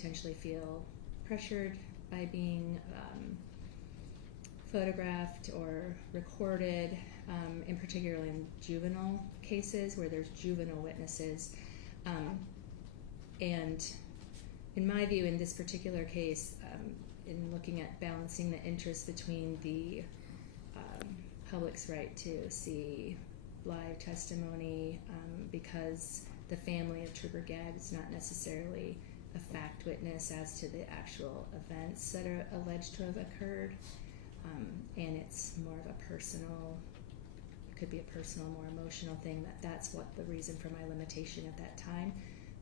potentially feel pressured by being photographed or recorded, in particular in juvenile cases where there's juvenile witnesses. And in my view, in this particular case, in looking at balancing the interest between the public's right to see live testimony, because the family of Trooper Gadd is not necessarily a fact witness as to the actual events that are alleged to have occurred, and it's more of a personal, it could be a personal, more emotional thing, that's what the reason for my limitation at that time.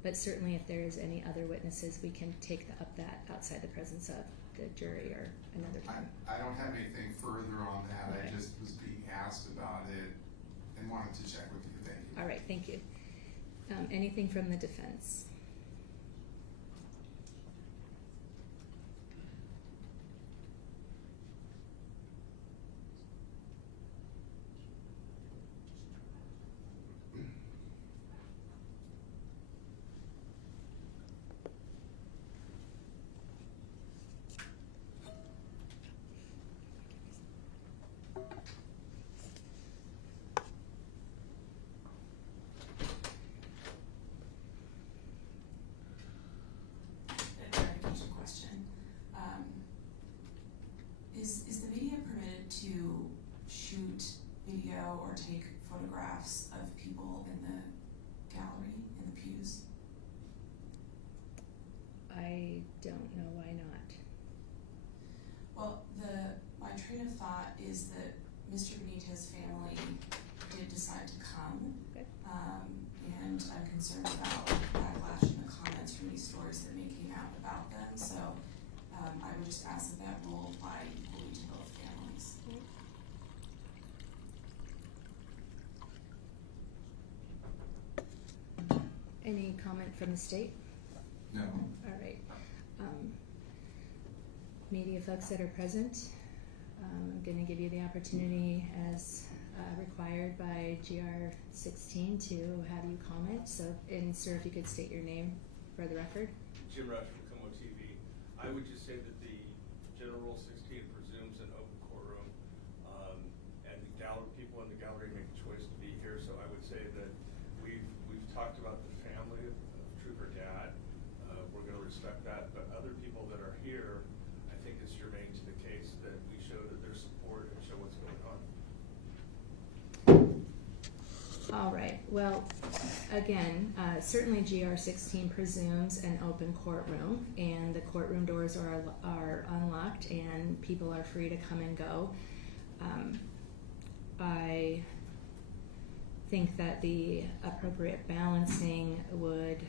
But certainly if there is any other witnesses, we can take up that outside the presence of the jury or another time. I don't have anything further on that. Okay. I just was being asked about it and wanted to check with you. Thank you. All right, thank you. Anything from the defense? Is the media permitted to shoot video or take photographs of people in the gallery, in the pews? I don't know why not. Well, my train of thought is that Mr. Benitez's family did decide to come, Okay. and I'm concerned about backlash in the comments from these stories that may came out about them, so I would just ask that rule apply equally to both families. Any comment from the state? No. All right. Media folks that are present, I'm going to give you the opportunity as required by GR 16 to have you comment. So, and sir, if you could state your name for the record. Jim Rush from Como TV. I would just say that the General Rule 16 presumes an open courtroom, and the gallery, people in the gallery make a choice to be here. So I would say that we've talked about the family of Trooper Gadd. We're going to respect that, but other people that are here, I think it's germane to the case that we show that there's support and show what's going on. All right. Well, again, certainly GR 16 presumes an open courtroom, and the courtroom doors are unlocked, and people are free to come and go. I think that the appropriate balancing would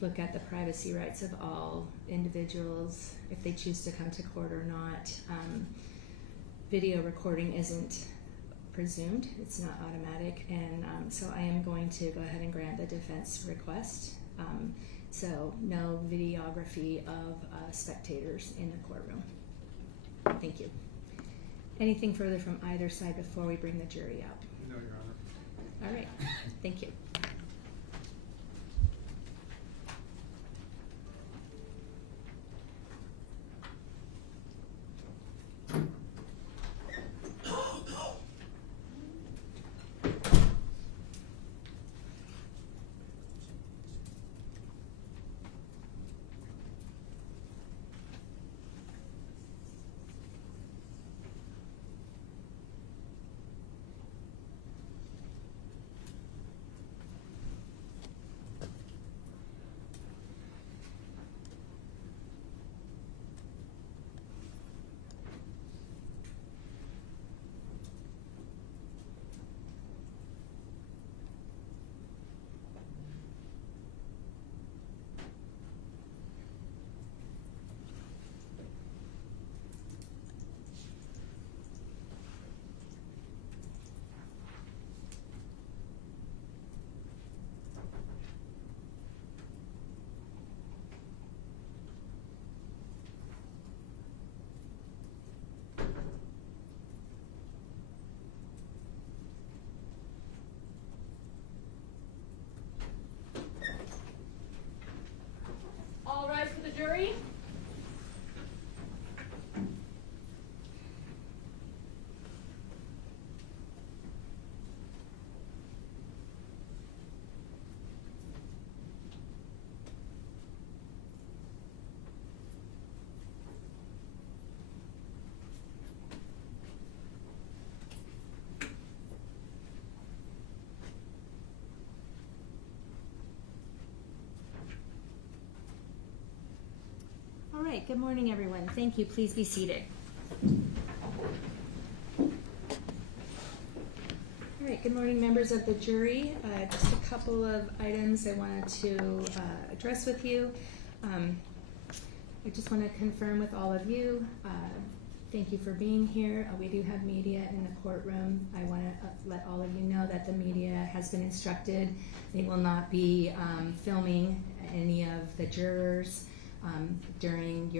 look at the privacy rights of all individuals if they choose to come to court or not. Video recording isn't presumed, it's not automatic, and so I am going to go ahead and grant the defense request. So no videography of spectators in the courtroom. Thank you. Anything further from either side before we bring the jury out? No, Your Honor. All right, thank you. right, good morning, everyone. Thank you. Please be seated. All right, good morning, members of the jury. Just a couple of items I wanted to address with you. I just want to confirm with all of you, thank you for being here. We do have media in the courtroom. I want to let all of you know that the media has been instructed. They will not be filming any of the jurors during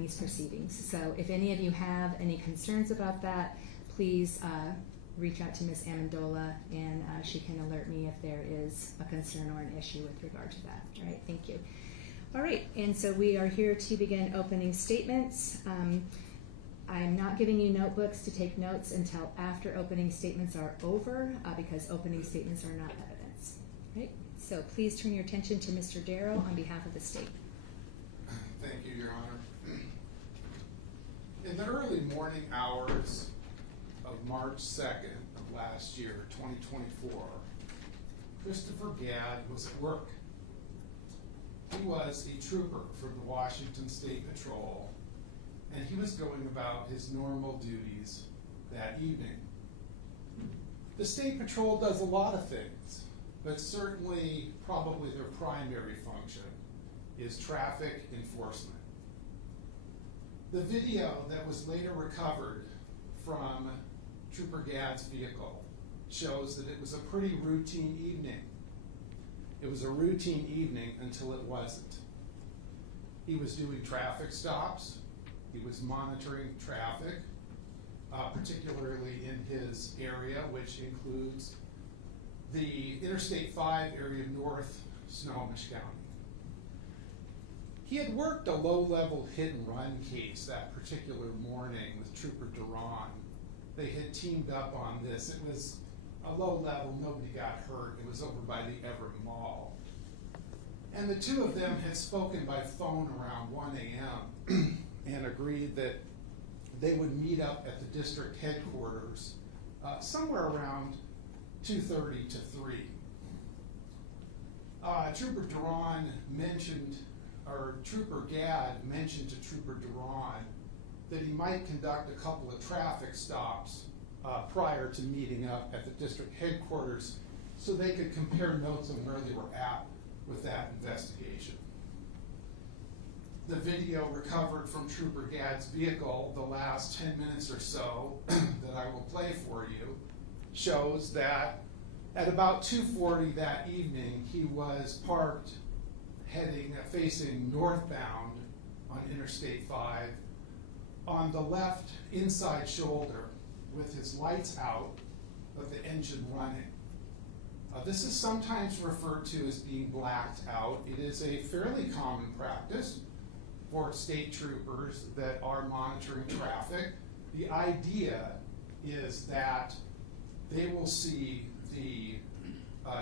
these proceedings. So if any of you have any concerns about that, please reach out to Ms. Amendola, and she can alert me if there is a concern or an issue with regard to that. All right, thank you. All right, and so we are here to begin opening statements. I'm not giving you notebooks to take notes until after opening statements are over, because opening statements are not evidence. Right? So please turn your attention to Mr. Darrow on behalf of the state. Thank you, Your Honor. In the early morning hours of March 2nd of last year, 2024, Christopher Gadd was at work. He was a trooper from the Washington State Patrol, and he was going about his normal duties that evening. The State Patrol does a lot of things, but certainly probably their primary function is traffic enforcement. The video that was later recovered from Trooper Gadd's vehicle shows that it was a pretty routine evening. It was a routine evening until it wasn't. He was doing traffic stops. He was monitoring traffic, particularly in his area, which includes the Interstate 5 area north Snohomish County. He had worked a low-level hit-and-run case that particular morning with Trooper Duran. They had teamed up on this. It was a low level, nobody got hurt. It was over by the Everett Mall. And the two of them had spoken by phone around 1 a.m. and agreed that they would meet up at the district headquarters somewhere around 2:30 to 3. Trooper Duran mentioned, or Trooper Gadd mentioned to Trooper Duran that he might conduct a couple of traffic stops prior to meeting up at the district headquarters so they could compare notes on where they were at with that investigation. The video recovered from Trooper Gadd's vehicle, the last 10 minutes or so that I will play for you, shows that at about 2:40 that evening, he was parked facing northbound on Interstate 5 on the left inside shoulder with his lights out but the engine running. This is sometimes referred to as being blacked out. It is a fairly common practice for state troopers that are monitoring traffic. The idea is that they will see the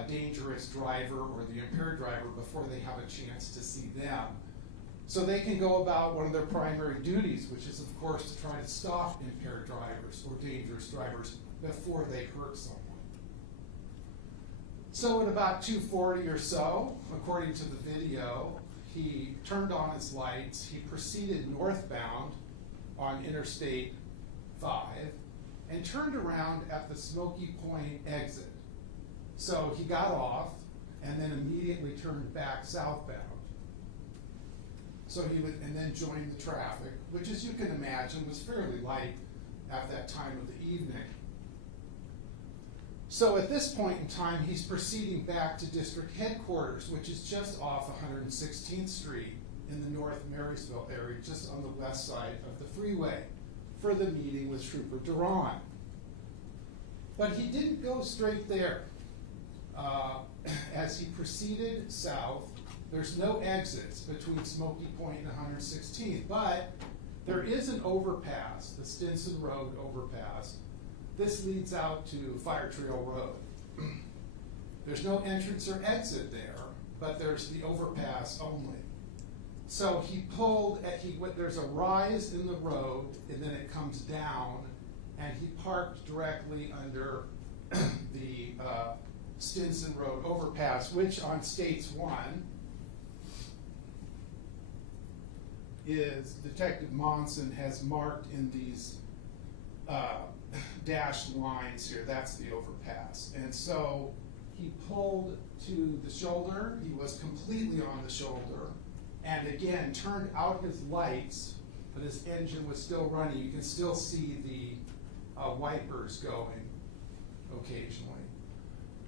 dangerous driver or the impaired driver before they have a chance to see them. So they can go about one of their primary duties, which is, of course, to try to stop impaired drivers or dangerous drivers before they hurt someone. So at about 2:40 or so, according to the video, he turned on his lights. He proceeded northbound on Interstate 5 and turned around at the Smoky Point exit. So he got off and then immediately turned back southbound. So he would, and then joined the traffic, which, as you can imagine, was fairly light at that time of the evening. So at this point in time, he's proceeding back to district headquarters, which is just off 116th Street in the North Marysville area, just on the west side of the freeway, for the meeting with Trooper Duran. But he didn't go straight there. As he proceeded south, there's no exits between Smoky Point and 116th, but there is an overpass, the Stinson Road overpass. This leads out to Fire Trail Road. There's no entrance or exit there, but there's the overpass only. So he pulled, there's a rise in the road, and then it comes down, and he parked directly under the Stinson Road overpass, which on States 1 is Detective Monson has marked in these dashed lines here, that's the overpass. And so he pulled to the shoulder, he was completely on the shoulder, and again turned out his lights, but his engine was still running. You can still see the wipers going occasionally.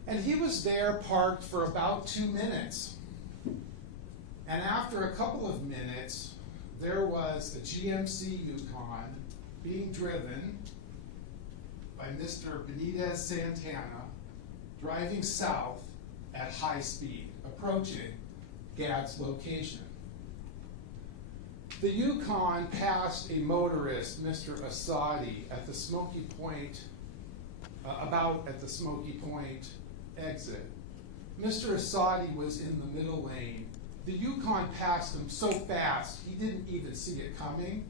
And he was there parked for about 2 minutes. And after a couple of minutes, there was a GMC Yukon being driven by Mr. Benitez-Santana, driving south at high speed, approaching Gadd's location. The Yukon passed a motorist, Mr. Asadi, at the Smoky Point, about at the Smoky Point exit. Mr. Asadi was in the middle lane. The Yukon passed him so fast, he didn't even see it coming.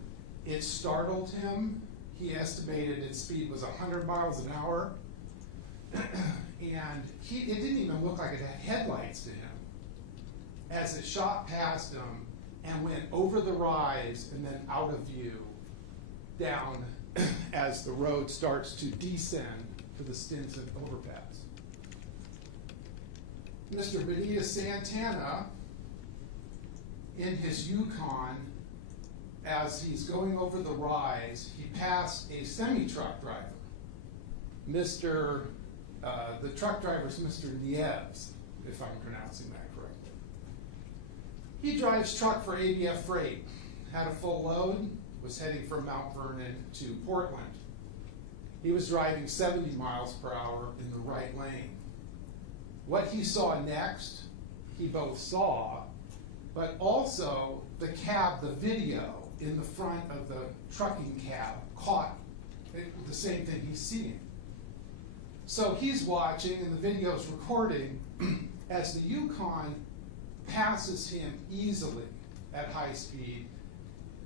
It startled him. He estimated its speed was 100 miles an hour. And it didn't even look like it had headlights to him. As it shot past him and went over the rise and then out of view, down as the road starts to descend to the Stinson overpass. Mr. Benitez-Santana, in his Yukon, as he's going over the rise, he passed a semi-truck driver. The truck driver's Mr. Nieves, if I'm pronouncing that correctly. He drives truck for ABF Freight, had a full load, was heading from Mount Vernon to Portland. He was driving 70 miles per hour in the right lane. What he saw next, he both saw, but also the cab, the video in the front of the trucking cab caught the same thing he's seeing. So he's watching and the video's recording as the Yukon passes him easily at high speed.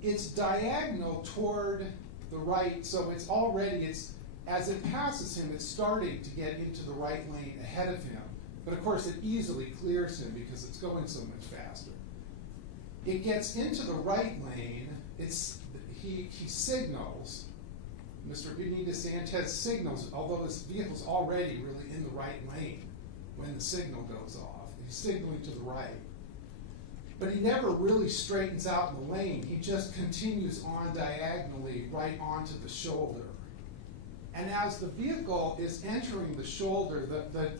It's diagonal toward the right, so as it passes him, it's starting to get into the right lane ahead of him. But of course, it easily clears him because it's going so much faster. It gets into the right lane. He signals. Mr. Benitez-Santana signals, although his vehicle's already really in the right lane when the signal goes off. He's signaling to the right. But he never really straightens out in the lane. He just continues on diagonally right onto the shoulder. And as the vehicle is entering the shoulder, the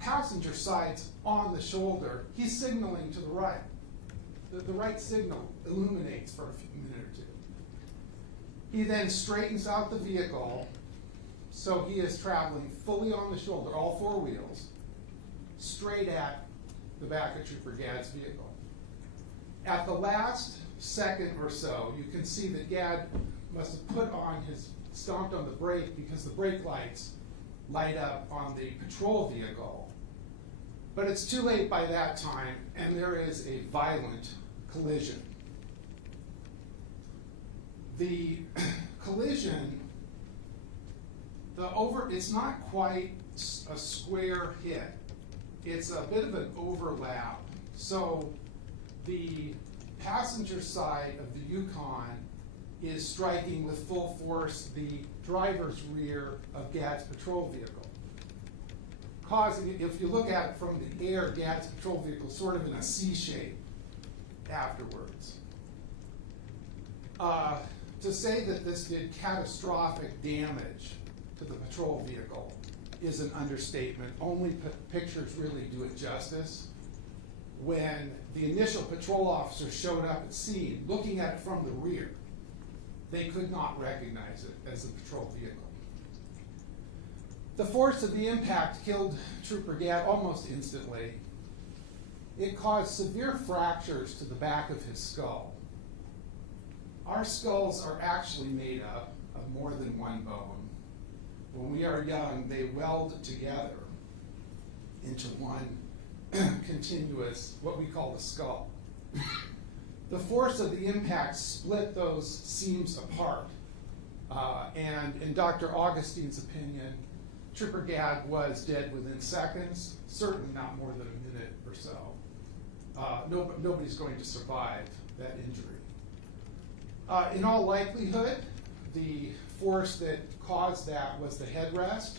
passenger side's on the shoulder, he's signaling to the right. The right signal illuminates for a minute or two. He then straightens out the vehicle, so he is traveling fully on the shoulder, all four wheels, straight at the back of Trooper Gadd's vehicle. At the last second or so, you can see that Gadd must have stomped on the brake because the brake lights light up on the patrol vehicle. But it's too late by that time, and there is a violent collision. The collision, it's not quite a square hit. It's a bit of an overlap. So the passenger side of the Yukon is striking with full force the driver's rear of Gadd's patrol vehicle, causing it, if you look at it from the air, Gadd's patrol vehicle sort of in a C shape afterwards. To say that this did catastrophic damage to the patrol vehicle is an understatement. Only pictures really do it justice. When the initial patrol officer showed up at scene, looking at it from the rear, they could not recognize it as a patrol vehicle. The force of the impact killed Trooper Gadd almost instantly. It caused severe fractures to the back of his skull. Our skulls are actually made up of more than one bone. When we are young, they weld together into one continuous, what we call the skull. The force of the impact split those seams apart. And in Dr. Augustine's opinion, Trooper Gadd was dead within seconds, certainly not more than a minute or so. Nobody's going to survive that injury. In all likelihood, the force that caused that was the headrest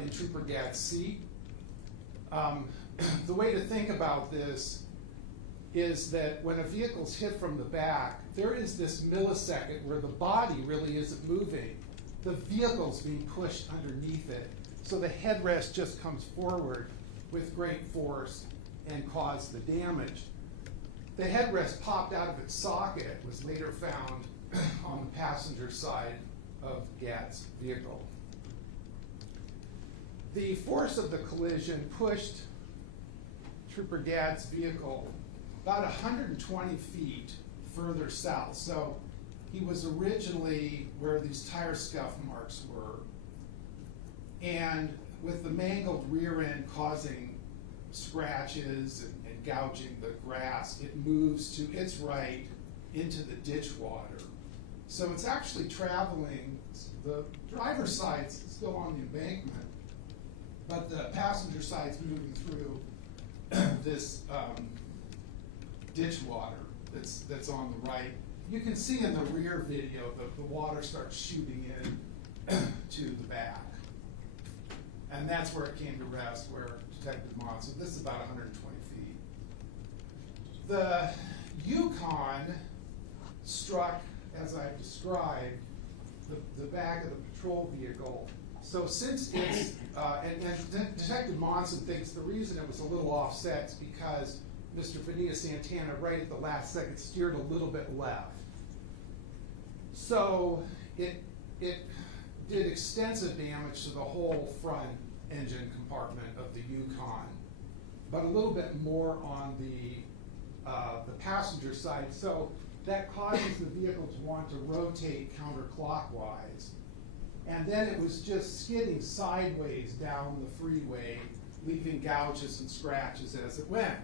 in Trooper Gadd's seat. The way to think about this is that when a vehicle's hit from the back, there is this millisecond where the body really isn't moving. The vehicle's being pushed underneath it. So the headrest just comes forward with great force and caused the damage. The headrest popped out of its socket, was later found on the passenger side of Gadd's vehicle. The force of the collision pushed Trooper Gadd's vehicle about 120 feet further south. So he was originally where these tire scuff marks were. And with the mangled rear end causing scratches and gouging the grass, it moves to its right into the ditch water. So it's actually traveling, the driver's side's still on the embankment, but the passenger side's moving through this ditch water that's on the right. You can see in the rear video the water starts shooting in to the back. And that's where it came to rest, where Detective Monson, this is about 120 feet. The Yukon struck, as I've described, the back of the patrol vehicle. So since it's, and Detective Monson thinks the reason it was a little offset is because Mr. Benitez-Santana, right at the last second, steered a little bit left. So it did extensive damage to the whole front engine compartment of the Yukon, but a little bit more on the passenger side. So that causes the vehicle to want to rotate counterclockwise. And then it was just skidding sideways down the freeway, leaving gouges and scratches as it went.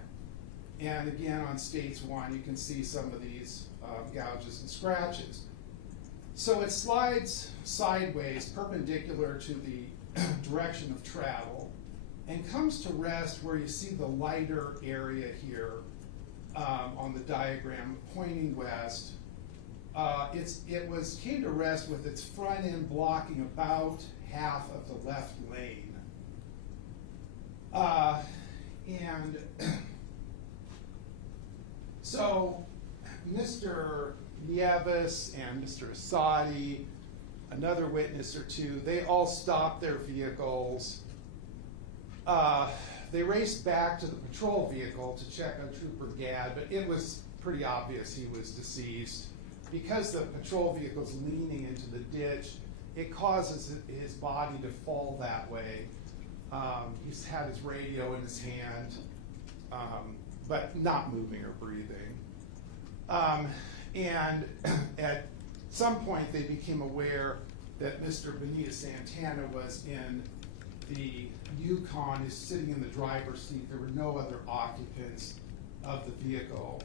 And again, on States 1, you can see some of these gouges and scratches. So it slides sideways, perpendicular to the direction of travel, and comes to rest where you see the lighter area here on the diagram pointing west. It came to rest with its front end blocking about half of the left lane. And so Mr. Nieves and Mr. Asadi, another witness or two, they all stopped their vehicles. They raced back to the patrol vehicle to check on Trooper Gadd, but it was pretty obvious he was deceased. Because the patrol vehicle's leaning into the ditch, it causes his body to fall that way. He's had his radio in his hand, but not moving or breathing. And at some point they became aware that Mr. Benitez-Santana was in the Yukon, is sitting in the driver's seat. There were no other occupants of the vehicle.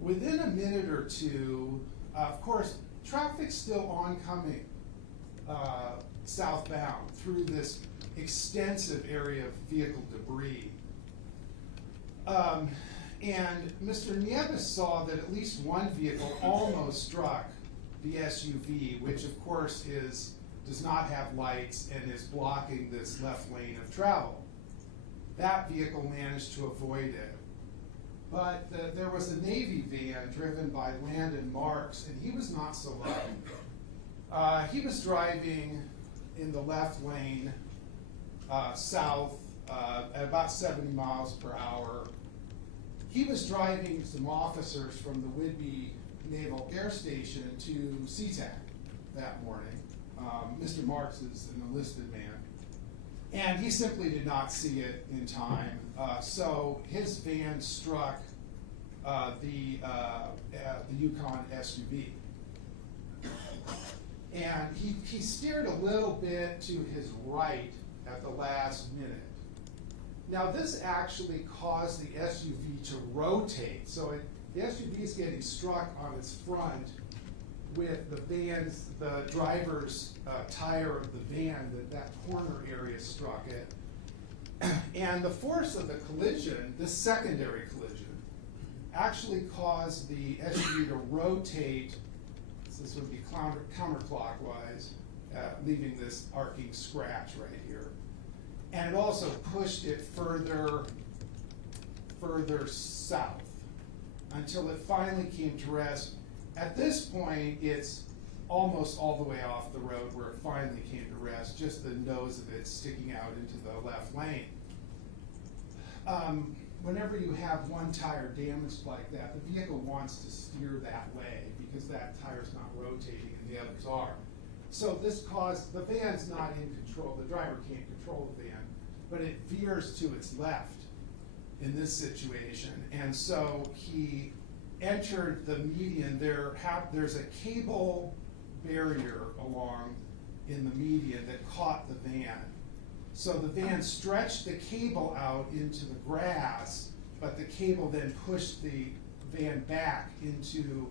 Within a minute or two, of course, traffic's still oncoming southbound through this extensive area of vehicle debris. And Mr. Nieves saw that at least one vehicle almost struck the SUV, which of course does not have lights and is blocking this left lane of travel. That vehicle managed to avoid it. But there was a Navy van driven by Landon Marks, and he was not so lucky. He was driving in the left lane south at about 70 miles per hour. He was driving some officers from the Whidbey Naval Air Station to SeaTac that morning. Mr. Marks is an enlisted man. And he simply did not see it in time. So his van struck the Yukon SUV. And he steered a little bit to his right at the last minute. Now this actually caused the SUV to rotate. So the SUV is getting struck on its front with the driver's tire of the van, that corner area struck it. And the force of the collision, this secondary collision, actually caused the SUV to rotate this would be counterclockwise, leaving this arcing scratch right here. And it also pushed it further south until it finally came to rest. At this point, it's almost all the way off the road where it finally came to rest, just the nose of it sticking out into the left lane. Whenever you have one tire damaged like that, the vehicle wants to steer that way because that tire's not rotating and the others are. So this caused, the van's not in control, the driver can't control the van, but it veers to its left in this situation. And so he entered the median. There's a cable barrier along in the median that caught the van. So the van stretched the cable out into the grass, but the cable then pushed the van back into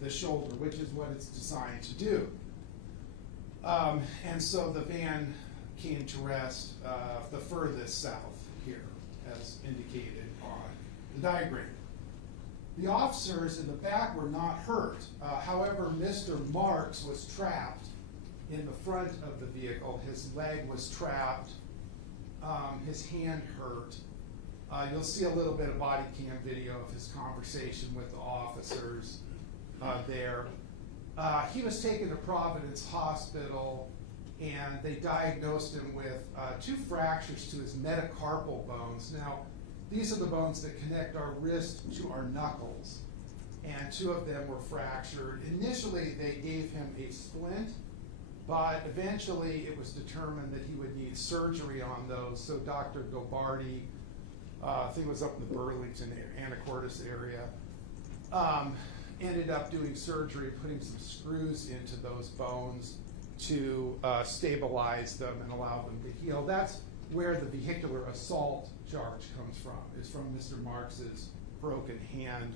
the shoulder, which is what it's designed to do. And so the van came to rest the furthest south here, as indicated on the diagram. The officers in the back were not hurt. However, Mr. Marks was trapped in the front of the vehicle. His leg was trapped. His hand hurt. You'll see a little bit of body cam video of his conversation with the officers there. He was taken to Providence Hospital, and they diagnosed him with 2 fractures to his metacarpal bones. Now, these are the bones that connect our wrist to our knuckles, and 2 of them were fractured. Initially, they gave him a splint, but eventually it was determined that he would need surgery on those. So Dr. Gobardi, I think it was up in the Burlington, Anacortes area, ended up doing surgery, putting some screws into those bones to stabilize them and allow them to heal. That's where the vehicular assault charge comes from, is from Mr. Marks's broken hand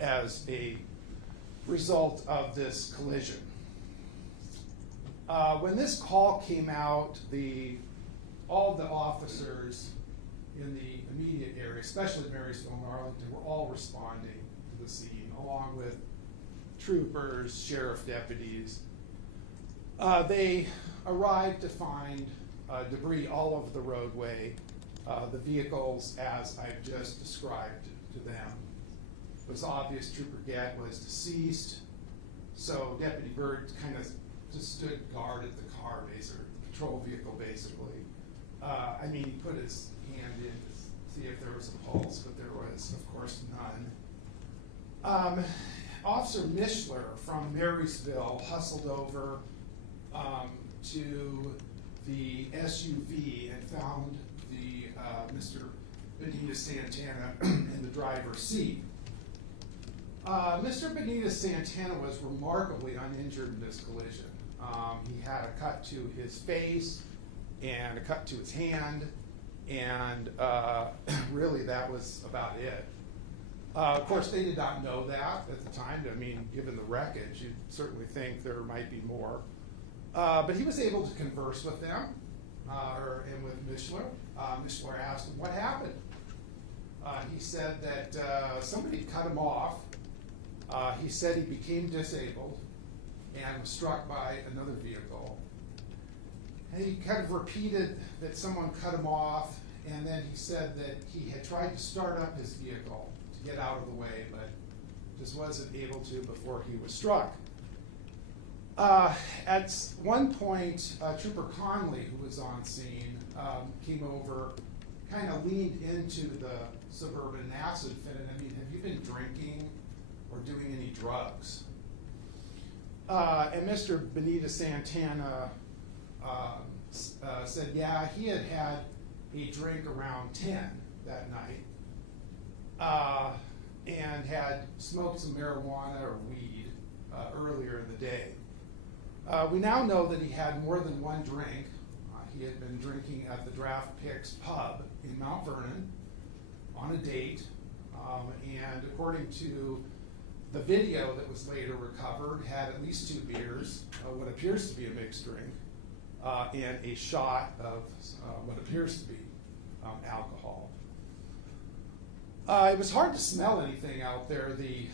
as a result of this collision. When this call came out, all the officers in the immediate area, especially Marysville and Arlington, were all responding to the scene, along with troopers, sheriff deputies. They arrived to find debris all over the roadway, the vehicles as I've just described to them. It was obvious Trooper Gadd was deceased, so Deputy Byrd kind of just stood guard at the car, basically, patrol vehicle, basically. I mean, he put his hand in to see if there was a pulse, but there was, of course, none. Officer Mishler from Marysville hustled over to the SUV and found the Mr. Benitez-Santana in the driver's seat. Mr. Benitez-Santana was remarkably uninjured in this collision. He had a cut to his face and a cut to his hand, and really that was about it. Of course, they did not know that at the time. I mean, given the wreckage, you'd certainly think there might be more. But he was able to converse with them, and with Mishler. Mishler asked him what happened. He said that somebody cut him off. He said he became disabled and was struck by another vehicle. And he kind of repeated that someone cut him off, and then he said that he had tried to start up his vehicle to get out of the way, but just wasn't able to before he was struck. At one point, Trooper Conley, who was on scene, came over, kind of leaned into the Suburban acid fit, and I mean, have you been drinking or doing any drugs? And Mr. Benitez-Santana said, yeah, he had had a drink around 10 that night, and had smoked some marijuana or weed earlier in the day. We now know that he had more than one drink. He had been drinking at the Draft Picks pub in Mount Vernon on a date, and according to the video that was later recovered, had at least 2 beers, what appears to be a mixed drink, and a shot of what appears to be alcohol. It was hard to smell anything out there. The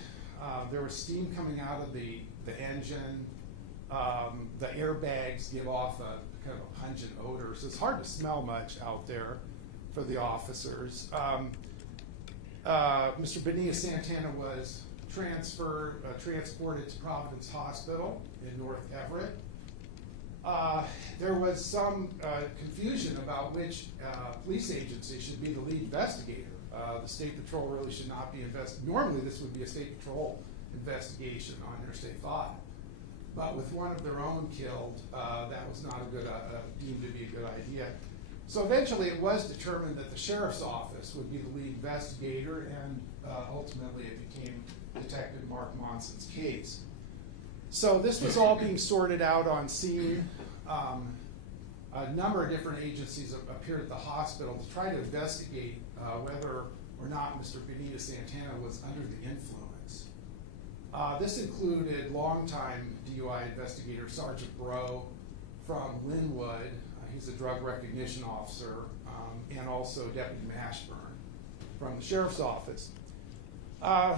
There was steam coming out of the engine. The airbags give off a kind of a pungent odor, so it's hard to smell much out there for the officers. Mr. Benitez-Santana was transported to Providence Hospital in North Everett. There was some confusion about which police agency should be the lead investigator. The State Patrol really should not be normally this would be a State Patrol investigation on Interstate 5. But with one of their own killed, that was not a good, deemed to be a good idea. So eventually it was determined that the Sheriff's Office would be the lead investigator, and ultimately it became Detective Mark Monson's case. So this was all being sorted out on scene. A number of different agencies appeared at the hospital to try to investigate whether or not Mr. Benitez-Santana was under the influence. This included longtime DUI investigator Sergeant Bro from Linwood. He's a drug recognition officer, and also Deputy Mashburn from the Sheriff's Office.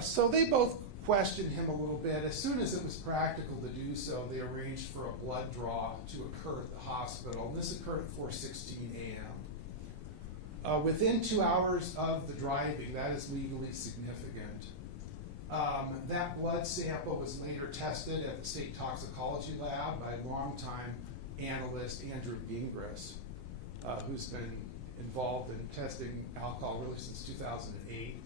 So they both questioned him a little bit. As soon as it was practical to do so, they arranged for a blood draw to occur at the hospital, and this occurred at 4:16 a.m. Within 2 hours of the driving, that is legally significant. That blood sample was later tested at the State Toxicology Lab by longtime analyst Andrew Gingras, who's been involved in testing alcohol really since 2008.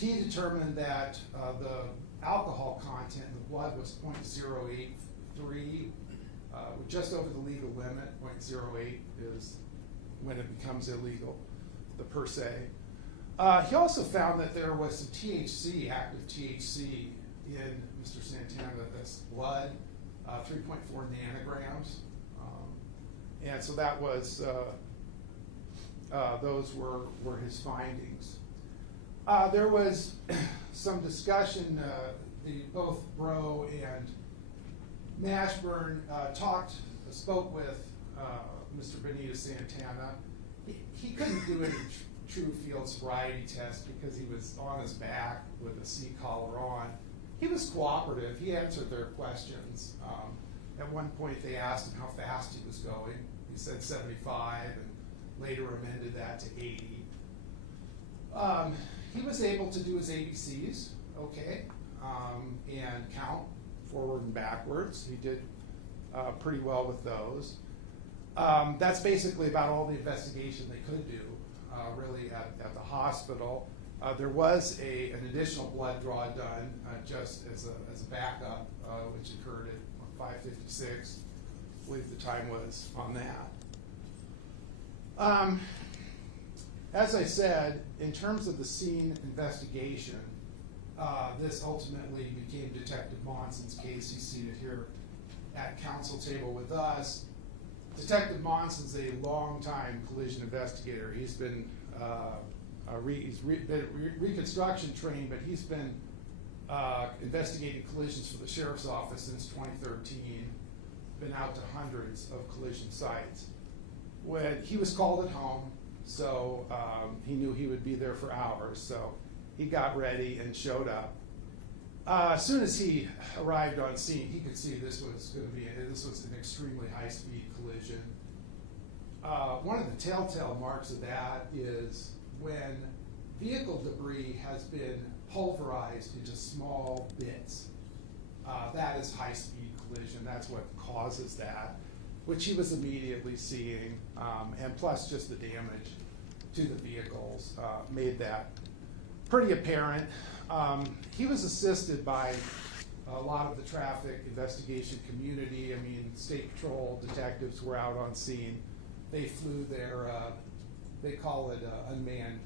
He determined that the alcohol content in the blood was 0.083, just over the legal limit. 0.08 is when it becomes illegal, the per se. He also found that there was some THC, active THC, in Mr. Santana's blood, 3.4 nanograms. And so that was, those were his findings. There was some discussion, both Bro and Mashburn spoke with Mr. Benitez-Santana. He couldn't do any true field sobriety test because he was on his back with a seat collar on. He was cooperative. He answered their questions. At one point they asked him how fast he was going. He said 75 and later amended that to 80. He was able to do his ABCs, okay, and count forward and backwards. He did pretty well with those. That's basically about all the investigation they could do, really, at the hospital. There was an additional blood draw done just as a backup, which occurred at 5:56. I believe the time was on that. As I said, in terms of the scene investigation, this ultimately became Detective Monson's case. He's seated here at council table with us. Detective Monson's a long-time collision investigator. He's been reconstruction trained, but he's been investigating collisions for the Sheriff's Office since 2013. Been out to hundreds of collision sites. When he was called at home, so he knew he would be there for hours, so he got ready and showed up. As soon as he arrived on scene, he could see this was an extremely high-speed collision. One of the telltale marks of that is when vehicle debris has been pulverized into small bits. That is high-speed collision. That's what causes that, which he was immediately seeing, and plus just the damage to the vehicles made that pretty apparent. He was assisted by a lot of the traffic investigation community. I mean, State Patrol detectives were out on scene. They flew their, they call it unmanned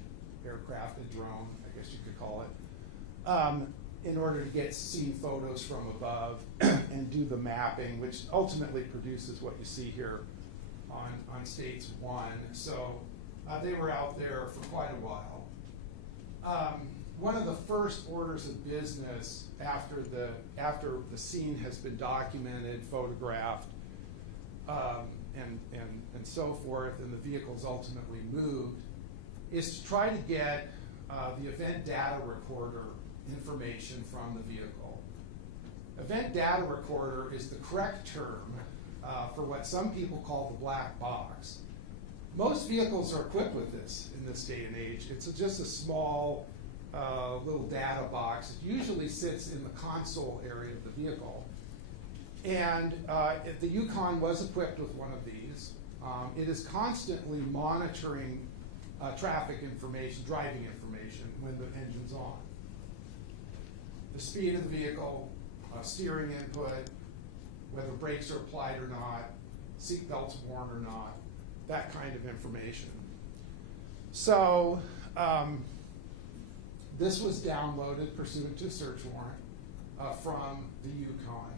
aircraft, a drone, I guess you could call it, in order to get scene photos from above and do the mapping, which ultimately produces what you see here on States 1. So they were out there for quite a while. One of the first orders of business after the scene has been documented, photographed, and so forth, and the vehicle's ultimately moved, is to try to get the event data recorder information from the vehicle. Event data recorder is the correct term for what some people call the black box. Most vehicles are equipped with this in this day and age. It's just a small little data box. It usually sits in the console area of the vehicle. And the Yukon was equipped with one of these. It is constantly monitoring traffic information, driving information when the engine's on. The speed of the vehicle, steering input, whether brakes are applied or not, seat belts worn or not, that kind of information. So this was downloaded pursuant to a search warrant from the Yukon.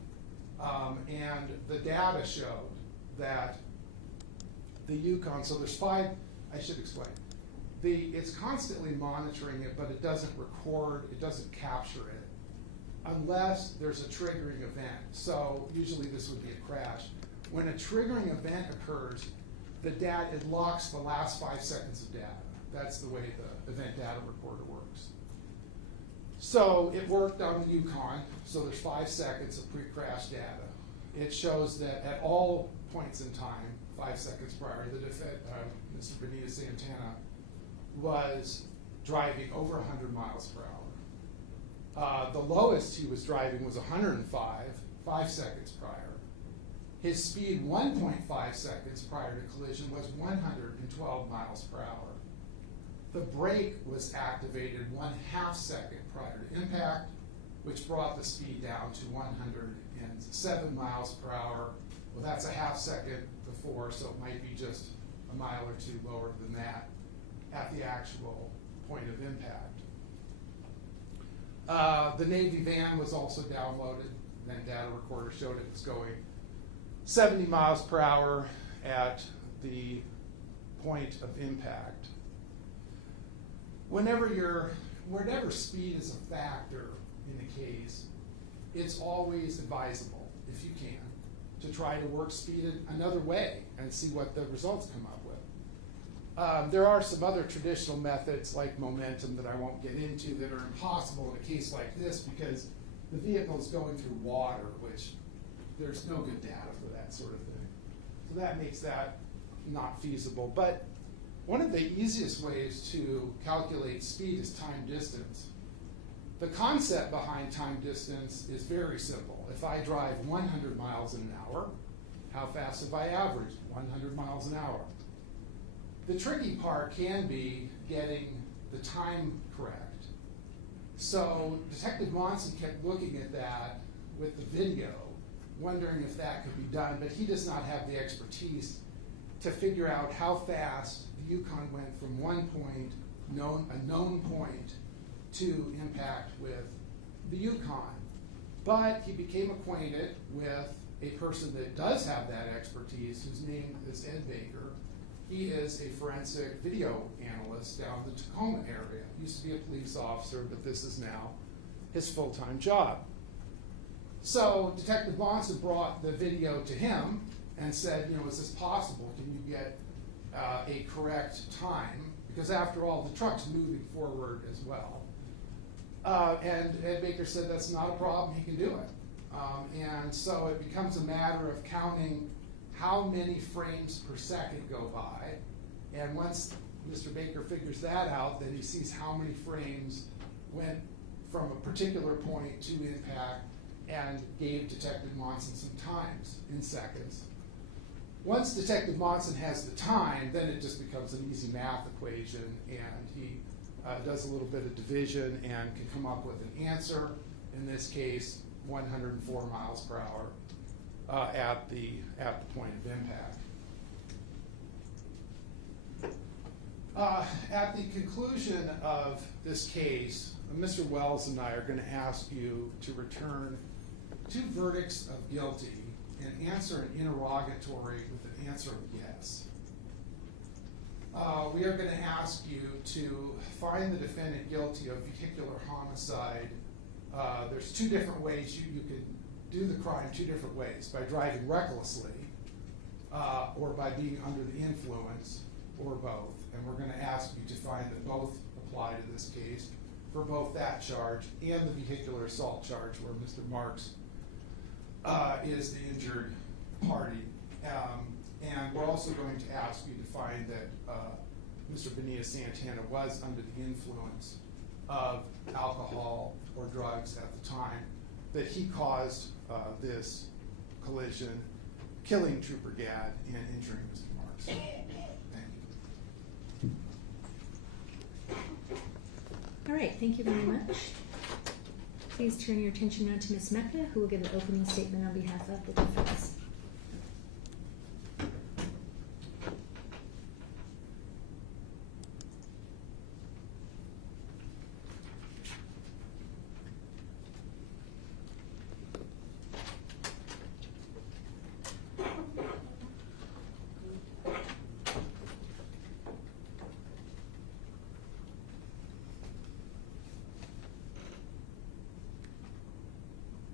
And the data showed that the Yukon, so there's 5, I should explain. It's constantly monitoring it, but it doesn't record, it doesn't capture it, unless there's a triggering event. So usually this would be a crash. When a triggering event occurs, it locks the last 5 seconds of data. That's the way the event data recorder works. So it worked on the Yukon, so there's 5 seconds of pre-crash data. It shows that at all points in time, 5 seconds prior, Mr. Benitez-Santana was driving over 100 miles per hour. The lowest he was driving was 105, 5 seconds prior. His speed 1.5 seconds prior to collision was 112 miles per hour. The brake was activated 1/2 second prior to impact, which brought the speed down to 107 miles per hour. Well, that's a 1/2 second before, so it might be just a mile or 2 lower than that at the actual point of impact. The Navy van was also downloaded. Then data recorder showed it was going 70 miles per hour at the point of impact. Whenever speed is a factor in a case, it's always advisable, if you can, to try to work speed another way and see what the results come up with. There are some other traditional methods like momentum that I won't get into that are impossible in a case like this because the vehicle is going through water, which there's no good data for that sort of thing. So that makes that not feasible. But one of the easiest ways to calculate speed is time distance. The concept behind time distance is very simple. If I drive 100 miles an hour, how fast have I averaged? 100 miles an hour. The tricky part can be getting the time correct. So Detective Monson kept looking at that with the video, wondering if that could be done, but he does not have the expertise to figure out how fast the Yukon went from one point, a known point, to impact with the Yukon. But he became acquainted with a person that does have that expertise, whose name is Ed Baker. He is a forensic video analyst down in the Tacoma area. He used to be a police officer, but this is now his full-time job. So Detective Monson brought the video to him and said, is this possible? Can you get a correct time? Because after all, the truck's moving forward as well. And Ed Baker said that's not a problem, he can do it. And so it becomes a matter of counting how many frames per second go by. And once Mr. Baker figures that out, then he sees how many frames went from a particular point to impact and gave Detective Monson some times in seconds. Once Detective Monson has the time, then it just becomes an easy math equation, and he does a little bit of division and can come up with an answer. In this case, 104 miles per hour at the point of impact. At the conclusion of this case, Mr. Wells and I are going to ask you to return 2 verdicts of guilty and answer an interrogatory with an answer of yes. We are going to ask you to find the defendant guilty of vehicular homicide. There's 2 different ways you could do the crime, 2 different ways: by driving recklessly, or by being under the influence, or both. And we're going to ask you to find that both apply to this case. for both that charge and the vehicular assault charge where Mr. Marks is the injured party. And we're also going to ask you to find that Mr. Benitez-Santana was under the influence of alcohol or drugs at the time, that he caused this collision, killing Trooper Gadd and injuring Mr. Marks. Thank you. All right, thank you very much. Please turn your attention now to Ms. Mecca, who will give an opening statement on behalf of the defense.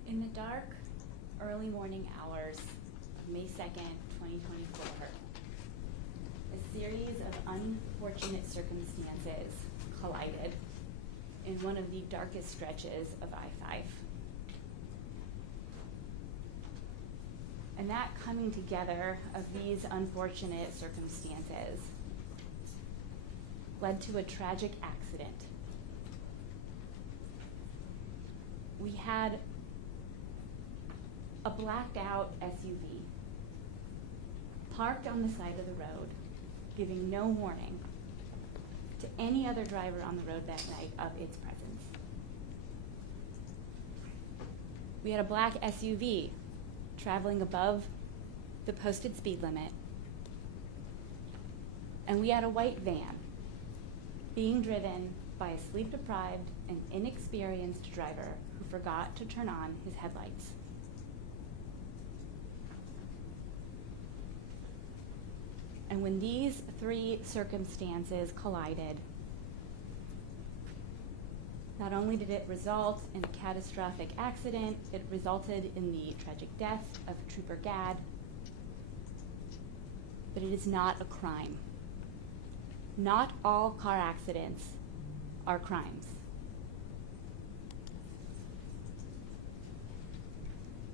In the dark, early morning hours of May 2nd, 2024, a series of unfortunate circumstances collided in one of the darkest stretches of I-5. And that coming together of these unfortunate circumstances led to a tragic accident. We had a blacked out SUV parked on the side of the road, giving no warning to any other driver on the road that night of its presence. We had a black SUV traveling above the posted speed limit, and we had a white van being driven by a sleep-deprived and inexperienced driver who forgot to turn on his headlights. And when these three circumstances collided, not only did it result in a catastrophic accident, it resulted in the tragic death of Trooper Gadd, but it is not a crime. Not all car accidents are crimes.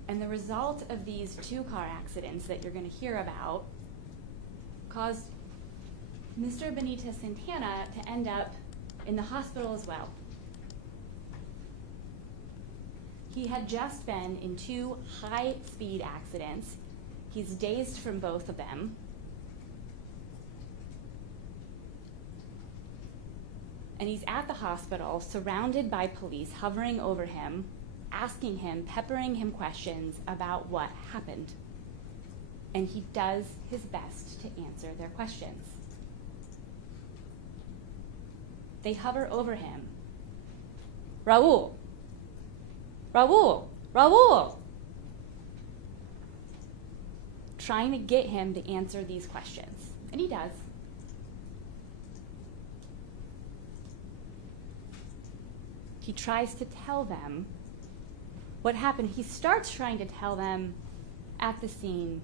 And the result of these two car accidents that you're going to hear about caused Mr. Benitez-Santana to end up in the hospital as well. He had just been in two high-speed accidents. He's dazed from both of them. And he's at the hospital, surrounded by police, hovering over him, asking him, peppering him questions about what happened. And he does his best to answer their questions. They hover over him. Raul, Raul, Raul, trying to get him to answer these questions. And he does. He tries to tell them what happened. He starts trying to tell them at the scene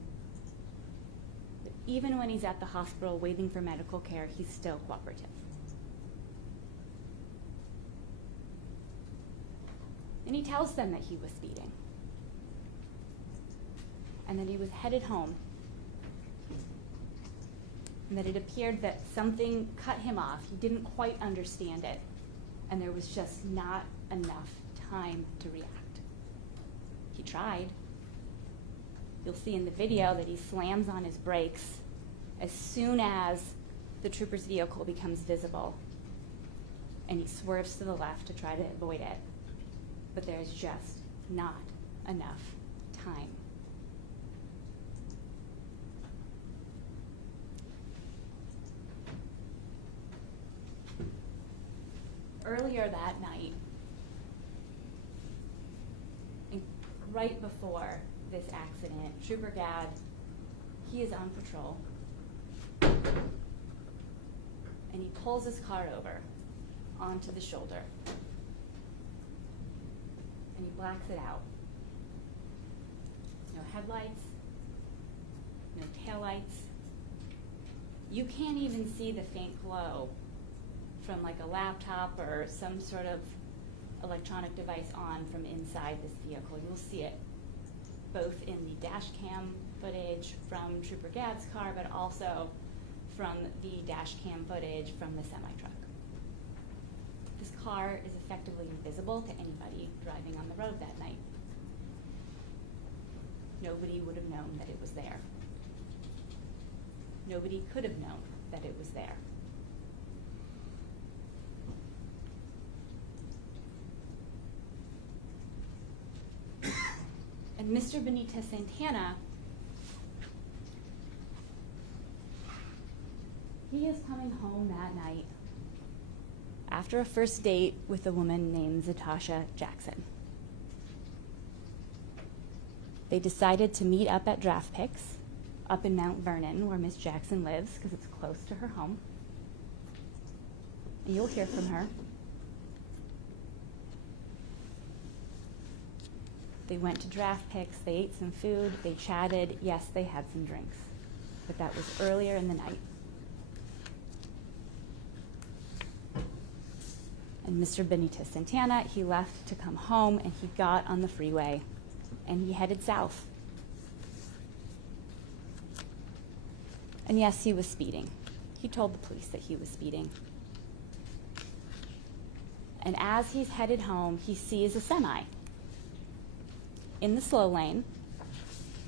that even when he's at the hospital waiting for medical care, he's still cooperative. And he tells them that he was speeding and that he was headed home and that it appeared that something cut him off. He didn't quite understand it, and there was just not enough time to react. He tried. You'll see in the video that he slams on his brakes as soon as the trooper's vehicle becomes visible, and he swerves to the left to try to avoid it. But there's just not enough time. Earlier that night, right before this accident, Trooper Gadd, he is on patrol, and he pulls his car over onto the shoulder, and he blacks it out. No headlights, no taillights. You can't even see the faint glow from like a laptop or some sort of electronic device on from inside this vehicle. You'll see it both in the dash cam footage from Trooper Gadd's car, but also from the dash cam footage from the semi-truck. This car is effectively invisible to anybody driving on the road that night. Nobody would have known that it was there. Nobody could have known that it was there. And Mr. Benitez-Santana, he is coming home that night after a first date with a woman named Zatasha Jackson. They decided to meet up at Draft Picks up in Mount Vernon, where Miss Jackson lives, because it's close to her home. And you'll hear from her. They went to Draft Picks, they ate some food, they chatted. Yes, they had some drinks, but that was earlier in the night. And Mr. Benitez-Santana, he left to come home, and he got on the freeway, and he headed south. And yes, he was speeding. He told the police that he was speeding. And as he's headed home, he sees a semi in the slow lane,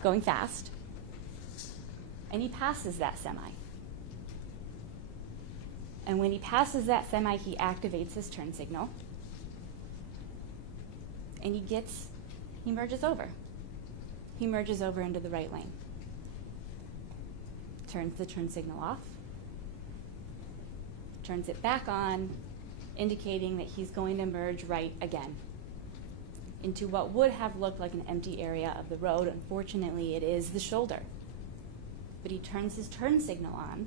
going fast, and he passes that semi. And when he passes that semi, he activates his turn signal, and he merges over. He merges over into the right lane, turns the turn signal off, turns it back on, indicating that he's going to merge right again into what would have looked like an empty area of the road. Unfortunately, it is the shoulder. But he turns his turn signal on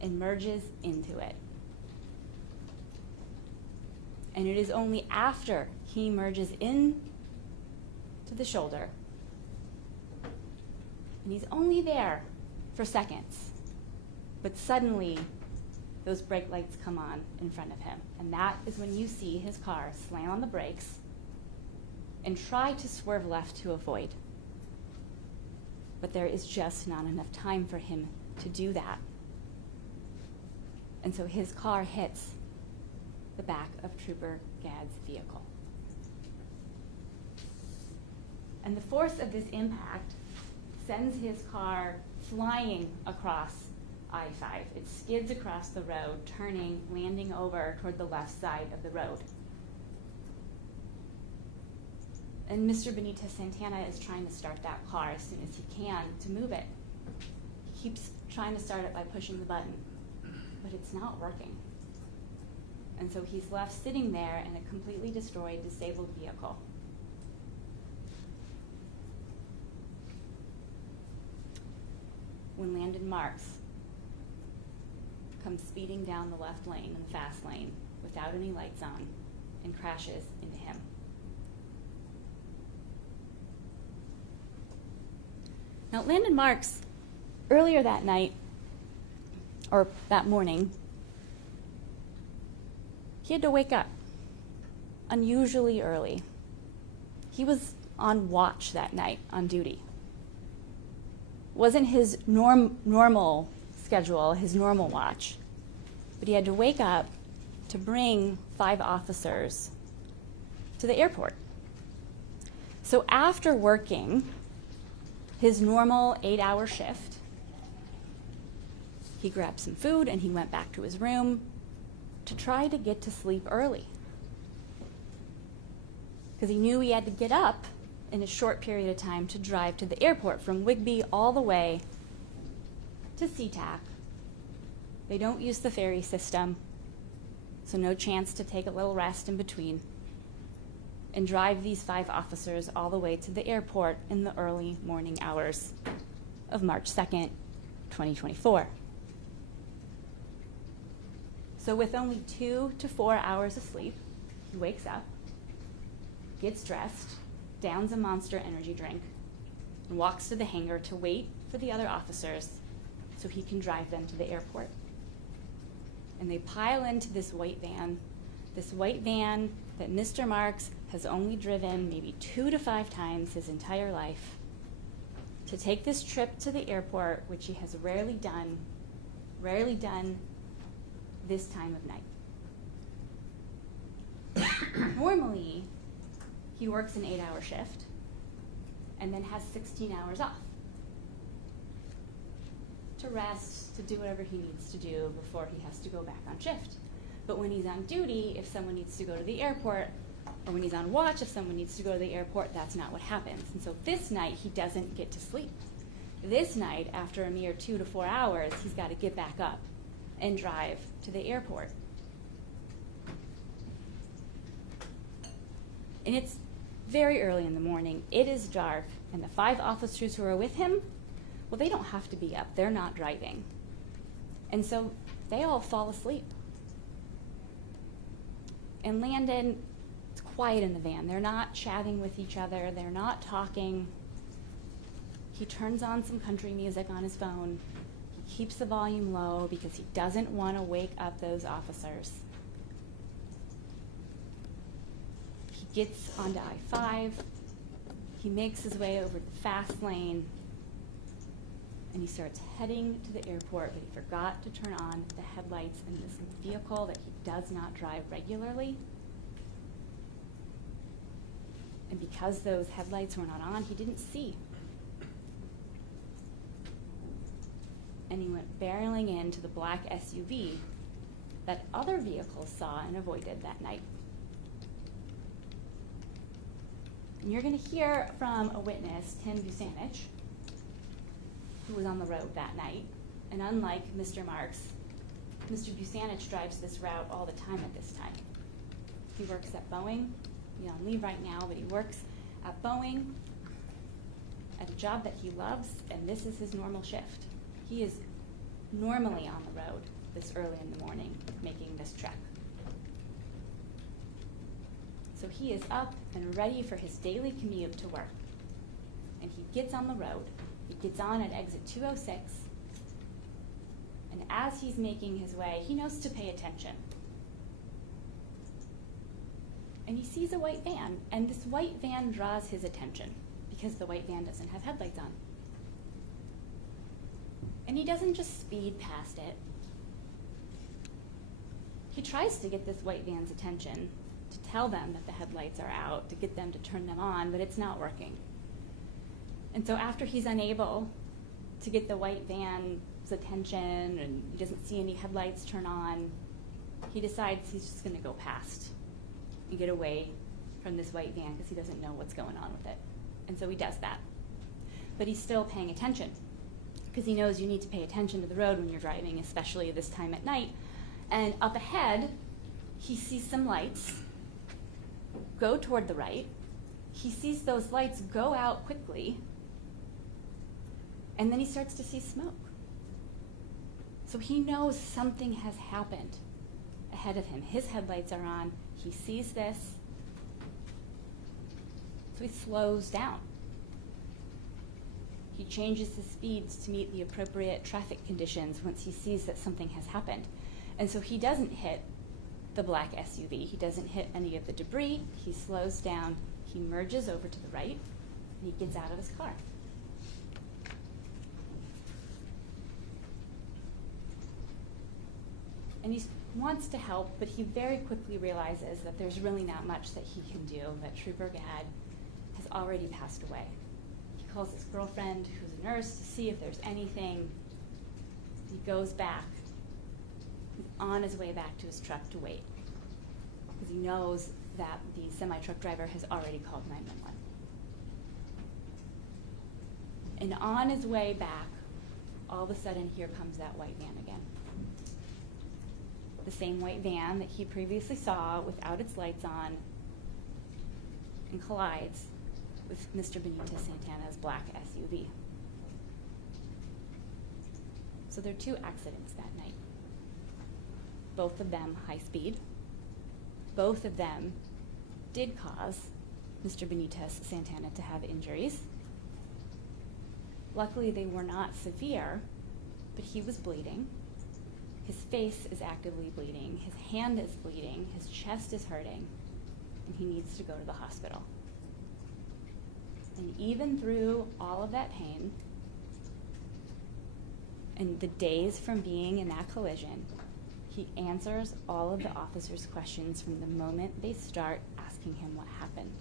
and merges into it. And it is only after he merges in to the shoulder, and he's only there for seconds, but suddenly those brake lights come on in front of him. And that is when you see his car slam on the brakes and try to swerve left to avoid. But there is just not enough time for him to do that. And so his car hits the back of Trooper Gadd's vehicle. And the force of this impact sends his car flying across I-5. It skids across the road, turning, landing over toward the left side of the road. And Mr. Benitez-Santana is trying to start that car as soon as he can to move it. He keeps trying to start it by pushing the button, but it's not working. And so he's left sitting there in a completely destroyed, disabled vehicle. When Landon Marks comes speeding down the left lane in the fast lane without any lights on and crashes into him. Now, Landon Marks, earlier that night, or that morning, he had to wake up unusually early. He was on watch that night, on duty. Wasn't his normal schedule, his normal watch, but he had to wake up to bring 5 officers to the airport. So after working his normal 8-hour shift, he grabbed some food and he went back to his room to try to get to sleep early, because he knew he had to get up in a short period of time to drive to the airport from Whigby all the way to SeaTac. They don't use the ferry system, so no chance to take a little rest in between, and drive these 5 officers all the way to the airport in the early morning hours of March 2nd, 2024. So with only 2 to 4 hours of sleep, he wakes up, gets dressed, downs a Monster energy drink, and walks to the hangar to wait for the other officers so he can drive them to the airport. and they pile into this white van that Mr. Marks has only driven maybe 2 to 5 times his entire life, to take this trip to the airport, which he has rarely done this time of night. Normally, he works an 8-hour shift and then has 16 hours off to rest, to do whatever he needs to do before he has to go back on shift. But when he's on duty, if someone needs to go to the airport, or when he's on watch, if someone needs to go to the airport, that's not what happens. And so this night, he doesn't get to sleep. This night, after a mere 2 to 4 hours, he's got to get back up and drive to the airport. And it's very early in the morning. It is dark, and the 5 officers who are with him, well, they don't have to be up. They're not driving. And so they all fall asleep. And Landon, it's quiet in the van. They're not chatting with each other. They're not talking. He turns on some country music on his phone. He keeps the volume low because he doesn't want to wake up those officers. He gets onto I-5. He makes his way over the fast lane, and he starts heading to the airport, but he forgot to turn on the headlights in this vehicle that he does not drive regularly. And because those headlights were not on, he didn't see. And he went barreling into the black SUV that other vehicles saw and avoided that night. And you're going to hear from a witness, Tim Busanich, who was on the road that night. And unlike Mr. Marks, Mr. Busanich drives this route all the time at this time. He works at Boeing. He's on leave right now, but he works at Boeing at a job that he loves, and this is his normal shift. He is normally on the road this early in the morning making this trek. So he is up and ready for his daily commute to work. And he gets on the road. He gets on at exit 206. And as he's making his way, he knows to pay attention. And he sees a white van, and this white van draws his attention because the white van doesn't have headlights on. And he doesn't just speed past it. He tries to get this white van's attention, to tell them that the headlights are out, to get them to turn them on, but it's not working. And so after he's unable to get the white van's attention and he doesn't see any headlights turn on, he decides he's just going to go past and get away from this white van because he doesn't know what's going on with it. And so he does that. But he's still paying attention because he knows you need to pay attention to the road when you're driving, especially this time at night. And up ahead, he sees some lights go toward the right. He sees those lights go out quickly, and then he starts to see smoke. So he knows something has happened ahead of him. His headlights are on. He sees this. So he slows down. He changes his speeds to meet the appropriate traffic conditions once he sees that something has happened. And so he doesn't hit the black SUV. He doesn't hit any of the debris. He slows down. He merges over to the right, and he gets out of his car. And he wants to help, but he very quickly realizes that there's really not much that he can do, that Trooper Gadd has already passed away. He calls his girlfriend, who's a nurse, to see if there's anything. He goes back. He's on his way back to his truck to wait, because he knows that the semi-truck driver has already called 911. And on his way back, all of a sudden, here comes that white van again. The same white van that he previously saw without its lights on, and collides with Mr. Benitez-Santana's black SUV. So there are 2 accidents that night. Both of them high speed. Both of them did cause Mr. Benitez-Santana to have injuries. Luckily, they were not severe, but he was bleeding. His face is actively bleeding, his hand is bleeding, his chest is hurting, and he needs to go to the hospital. And even through all of that pain, and the days from being in that collision, he answers all of the officers' questions from the moment they start asking him what happened.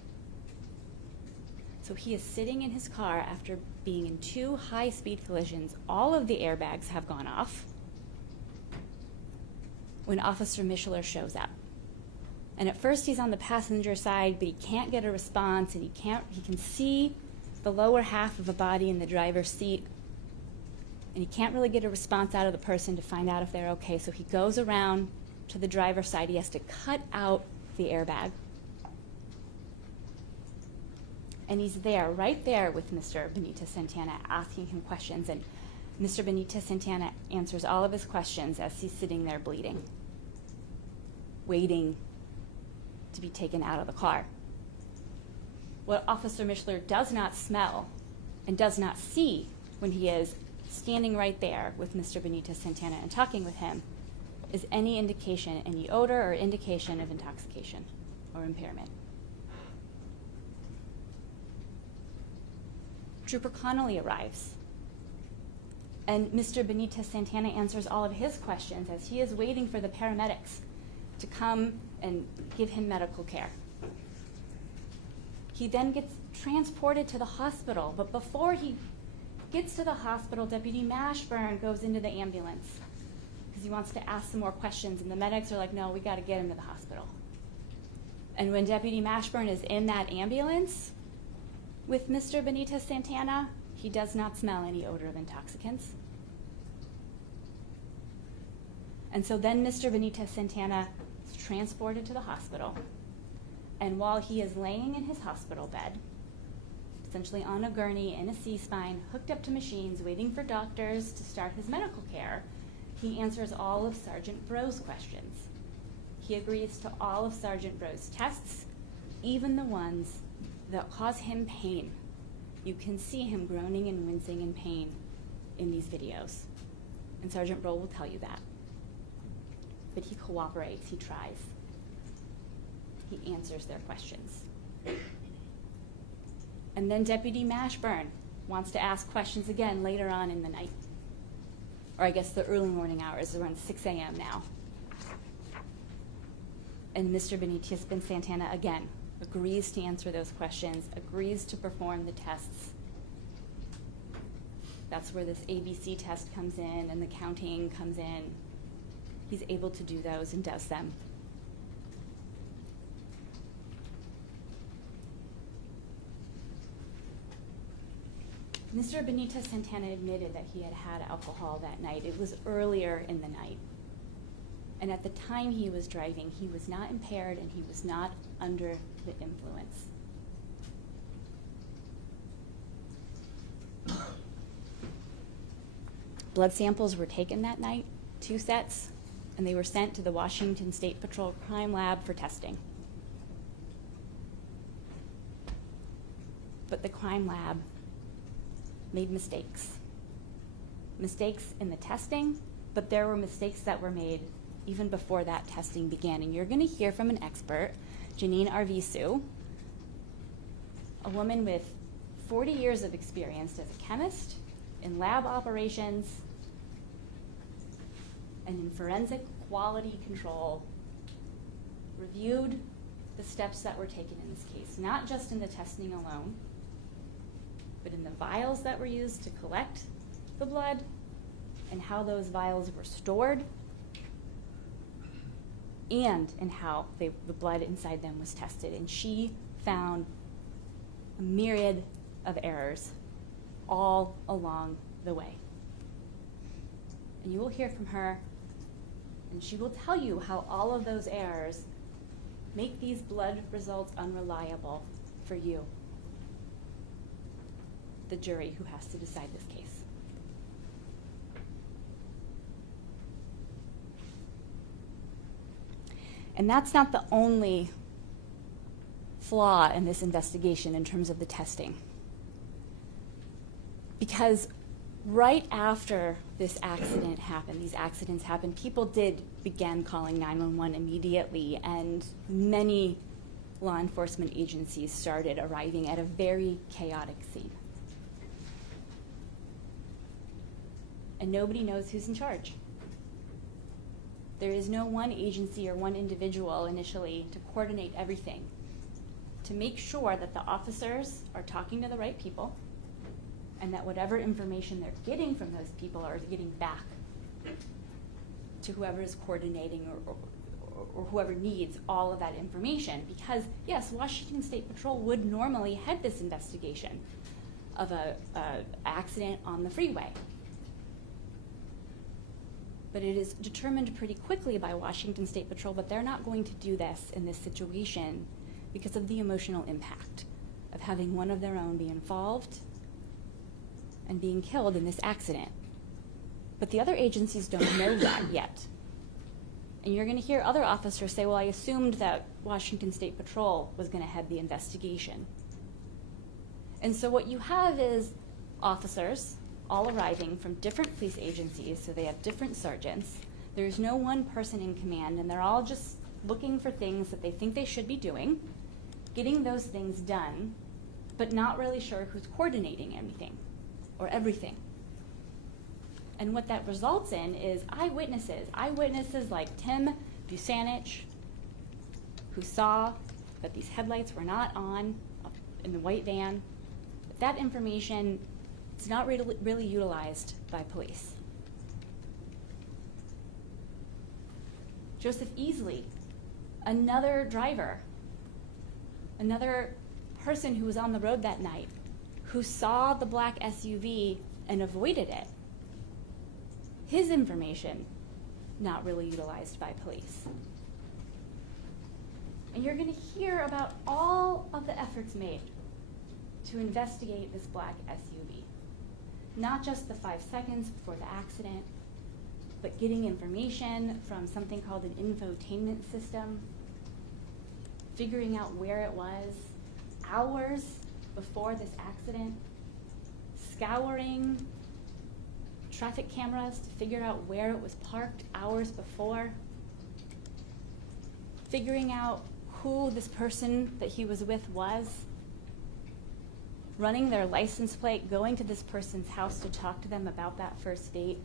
So he is sitting in his car after being in 2 high-speed collisions. All of the airbags have gone off when Officer Mishler shows up. And at first he's on the passenger side, but he can't get a response, and he can see the lower half of a body in the driver's seat, and he can't really get a response out of the person to find out if they're okay. So he goes around to the driver's side. He has to cut out the airbag. And he's there, right there with Mr. Benitez-Santana, asking him questions. And Mr. Benitez-Santana answers all of his questions as he's sitting there bleeding, waiting to be taken out of the car. What Officer Mishler does not smell and does not see when he is standing right there with Mr. Benitez-Santana and talking with him is any indication, any odor or indication of intoxication or impairment. Trooper Connolly arrives, and Mr. Benitez-Santana answers all of his questions as he is waiting for the paramedics to come and give him medical care. He then gets transported to the hospital, but before he gets to the hospital, Deputy Mashburn goes into the ambulance because he wants to ask some more questions, and the medics are like, no, we got to get him to the hospital. And when Deputy Mashburn is in that ambulance with Mr. Benitez-Santana, he does not smell any odor of intoxicants. And so then Mr. Benitez-Santana is transported to the hospital, and while he is laying in his hospital bed, essentially on a gurney in a C-spine, hooked up to machines, waiting for doctors to start his medical care, he answers all of Sergeant Bro's questions. He agrees to all of Sergeant Bro's tests, even the ones that cause him pain. You can see him groaning and wincing in pain in these videos, and Sergeant Bro will tell you that. But he cooperates, he tries. He answers their questions. And then Deputy Mashburn wants to ask questions again later on in the night, or I guess the early morning hours, around 6 a.m. now. And Mr. Benitez-Santana again agrees to answer those questions, agrees to perform the tests. That's where this ABC test comes in and the counting comes in. He's able to do those and does them. Mr. Benitez-Santana admitted that he had had alcohol that night. It was earlier in the night. And at the time he was driving, he was not impaired and he was not under the influence. Blood samples were taken that night, 2 sets, and they were sent to the Washington State Patrol Crime Lab for testing. But the crime lab made mistakes. Mistakes in the testing, but there were mistakes that were made even before that testing began. And you're going to hear from an expert, Janine Arvisu, a woman with 40 years of experience as a chemist, in lab operations, and in forensic quality control, reviewed the steps that were taken in this case, not just in the testing alone, but in the vials that were used to collect the blood and how those vials were stored, and in how the blood inside them was tested. And she found a myriad of errors all along the way. And you will hear from her, and she will tell you how all of those errors make these blood results unreliable for you, the jury who has to decide this case. And that's not the only flaw in this investigation in terms of the testing. Because Right after this accident happened, these accidents happened, people did begin calling 911 immediately, and many law enforcement agencies started arriving at a very chaotic scene. And nobody knows who's in charge. There is no one agency or one individual initially to coordinate everything, to make sure that the officers are talking to the right people, and that whatever information they're getting from those people are getting back to whoever is coordinating or whoever needs all of that information. Because yes, Washington State Patrol would normally head this investigation of a accident on the freeway. But it is determined pretty quickly by Washington State Patrol that they're not going to do this in this situation because of the emotional impact of having one of their own be involved and being killed in this accident. But the other agencies don't know that yet. And you're going to hear other officers say, well, I assumed that Washington State Patrol was going to head the investigation. And so what you have is officers all arriving from different police agencies, so they have different sergeants. There's no one person in command, and they're all just looking for things that they think they should be doing, getting those things done, but not really sure who's coordinating anything or everything. And what that results in is eyewitnesses like Tim Busanich, who saw that these headlights were not on in the white van. That information is not really utilized by police. Joseph Easley, another driver, another person who was on the road that night, who saw the black SUV and avoided it. His information, not really utilized by police. And you're going to hear about all of the efforts made to investigate this black SUV. Not just the 5 seconds before the accident, but getting information from something called an infotainment system, figuring out where it was hours before this accident, scouring traffic cameras to figure out where it was parked hours before, figuring out who this person that he was with was, running their license plate, going to this person's house to talk to them about that first date,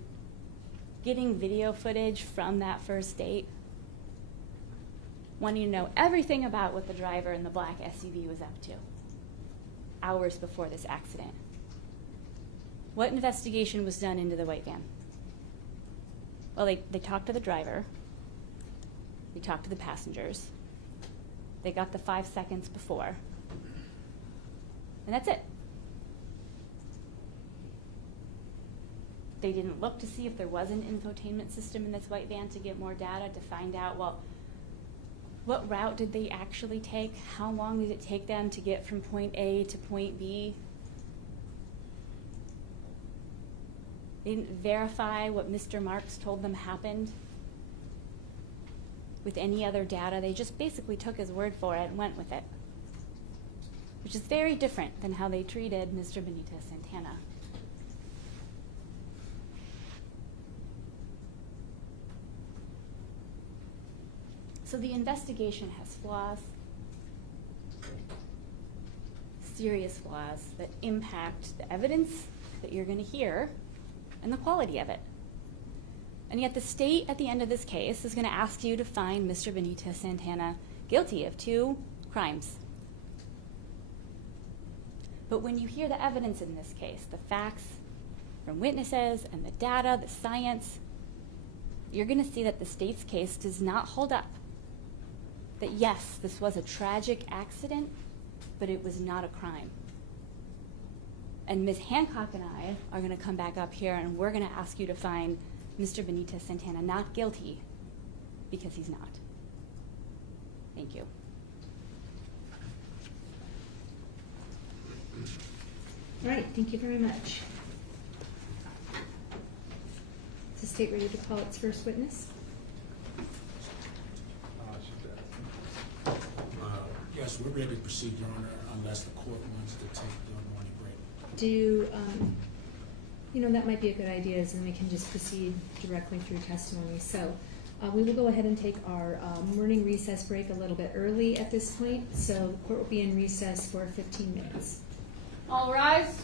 getting video footage from that first date, wanting to know everything about what the driver in the black SUV was up to hours before this accident. What investigation was done into the white van? Well, they talked to the driver, they talked to the passengers, they got the 5 seconds before, and that's it. They didn't look to see if there was an infotainment system in this white van to get more data to find out, well, what route did they actually take? How long did it take them to get from point A to point B? They didn't verify what Mr. Marks told them happened with any other data. They just basically took his word for it and went with it, which is very different than how they treated Mr. Benitez-Santana. So the investigation has flaws, serious flaws that impact the evidence that you're going to hear and the quality of it. And yet the state at the end of this case is going to ask you to find Mr. Benitez-Santana guilty of 2 crimes. But when you hear the evidence in this case, the facts from witnesses and the data, the science, you're going to see that the state's case does not hold up. That yes, this was a tragic accident, but it was not a crime. And Ms. Hancock and I are going to come back up here and we're going to ask you to find Mr. Benitez-Santana not guilty because he's not. Thank you. All right, thank you very much. Is the state ready to call its first witness? Yes, we're ready to proceed, Your Honor, unless the court wants to take the morning break. Do that might be a good idea, is then we can just proceed directly through testimony. So we will go ahead and take our morning recess break a little bit early at this point. So the court will be in recess for 15 minutes. All rise.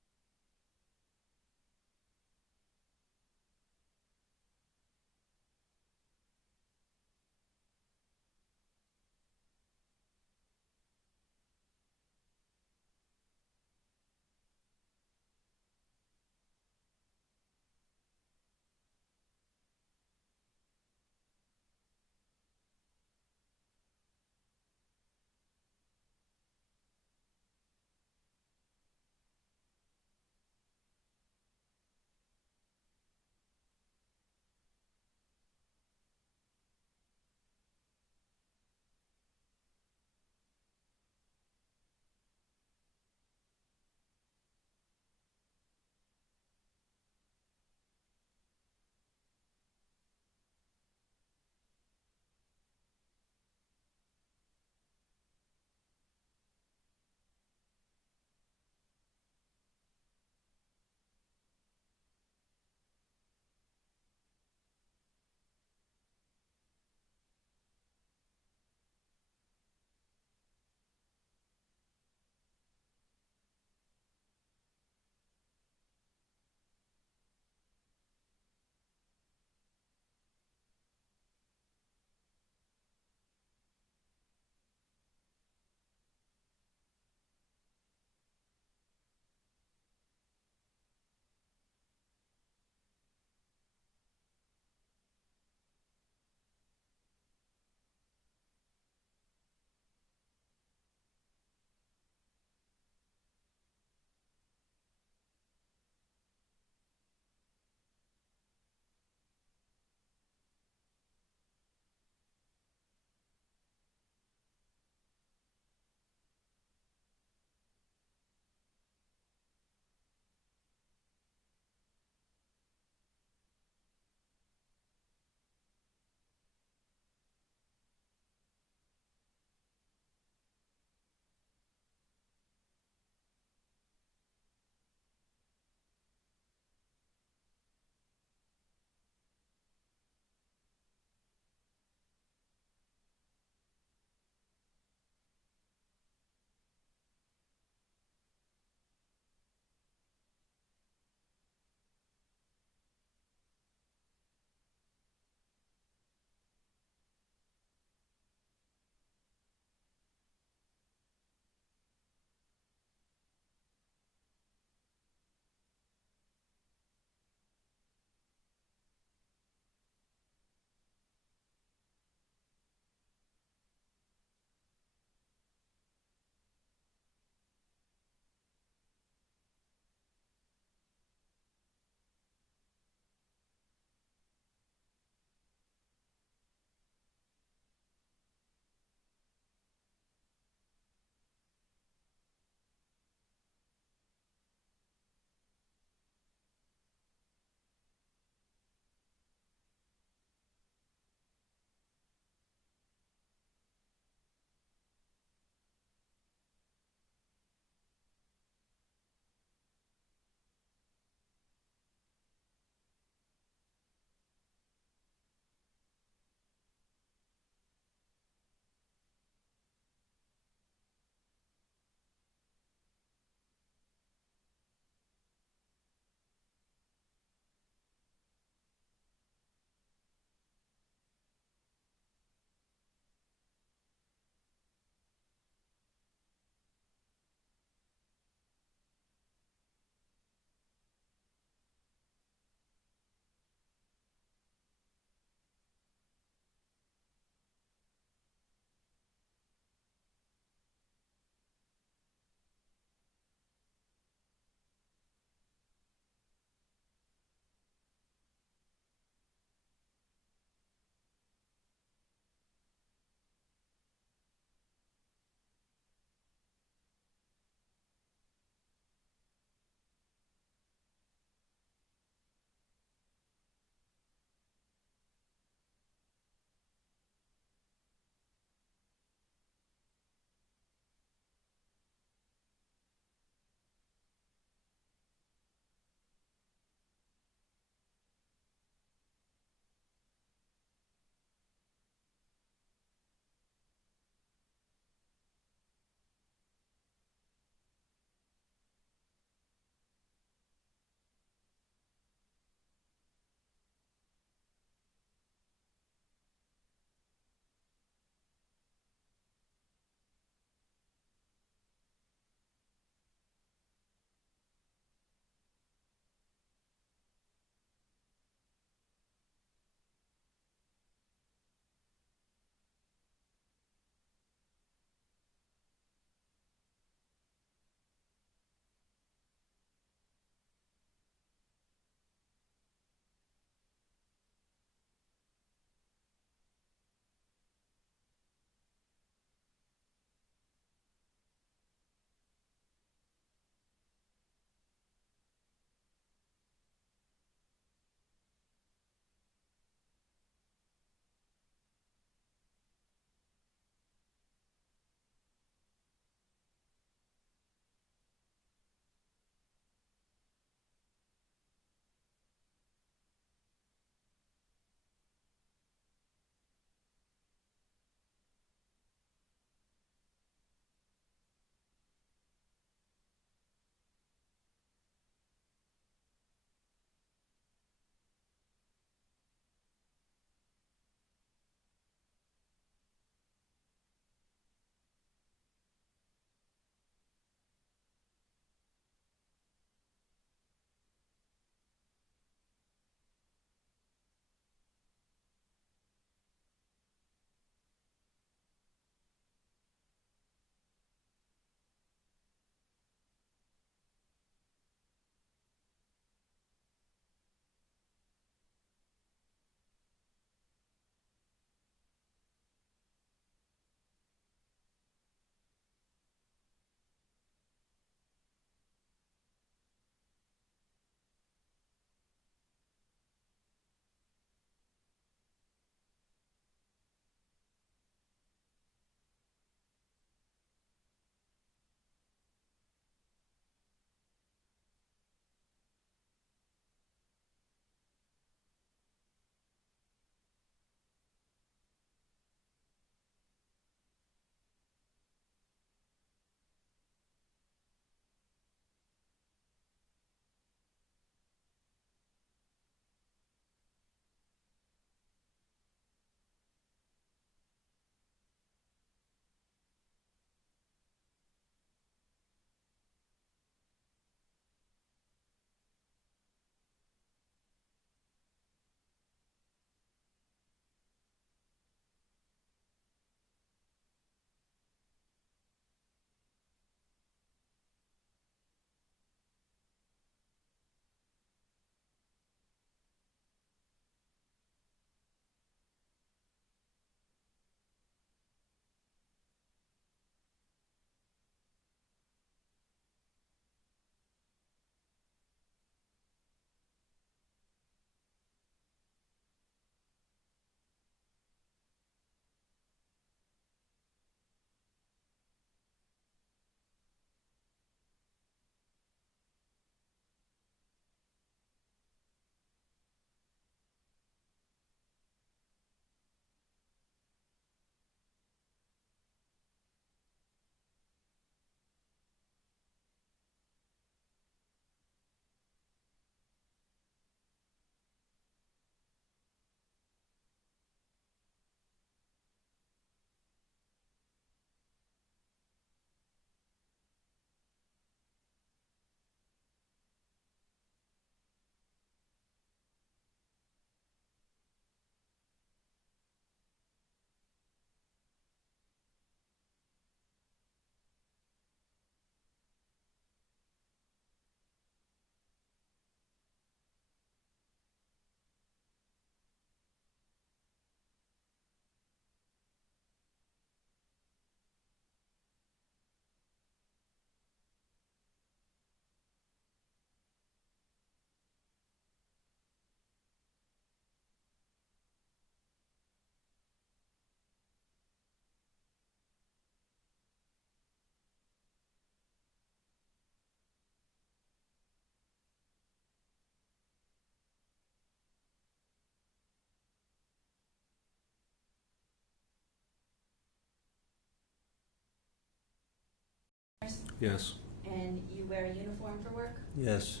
Yes. And you wear a uniform for work? Yes.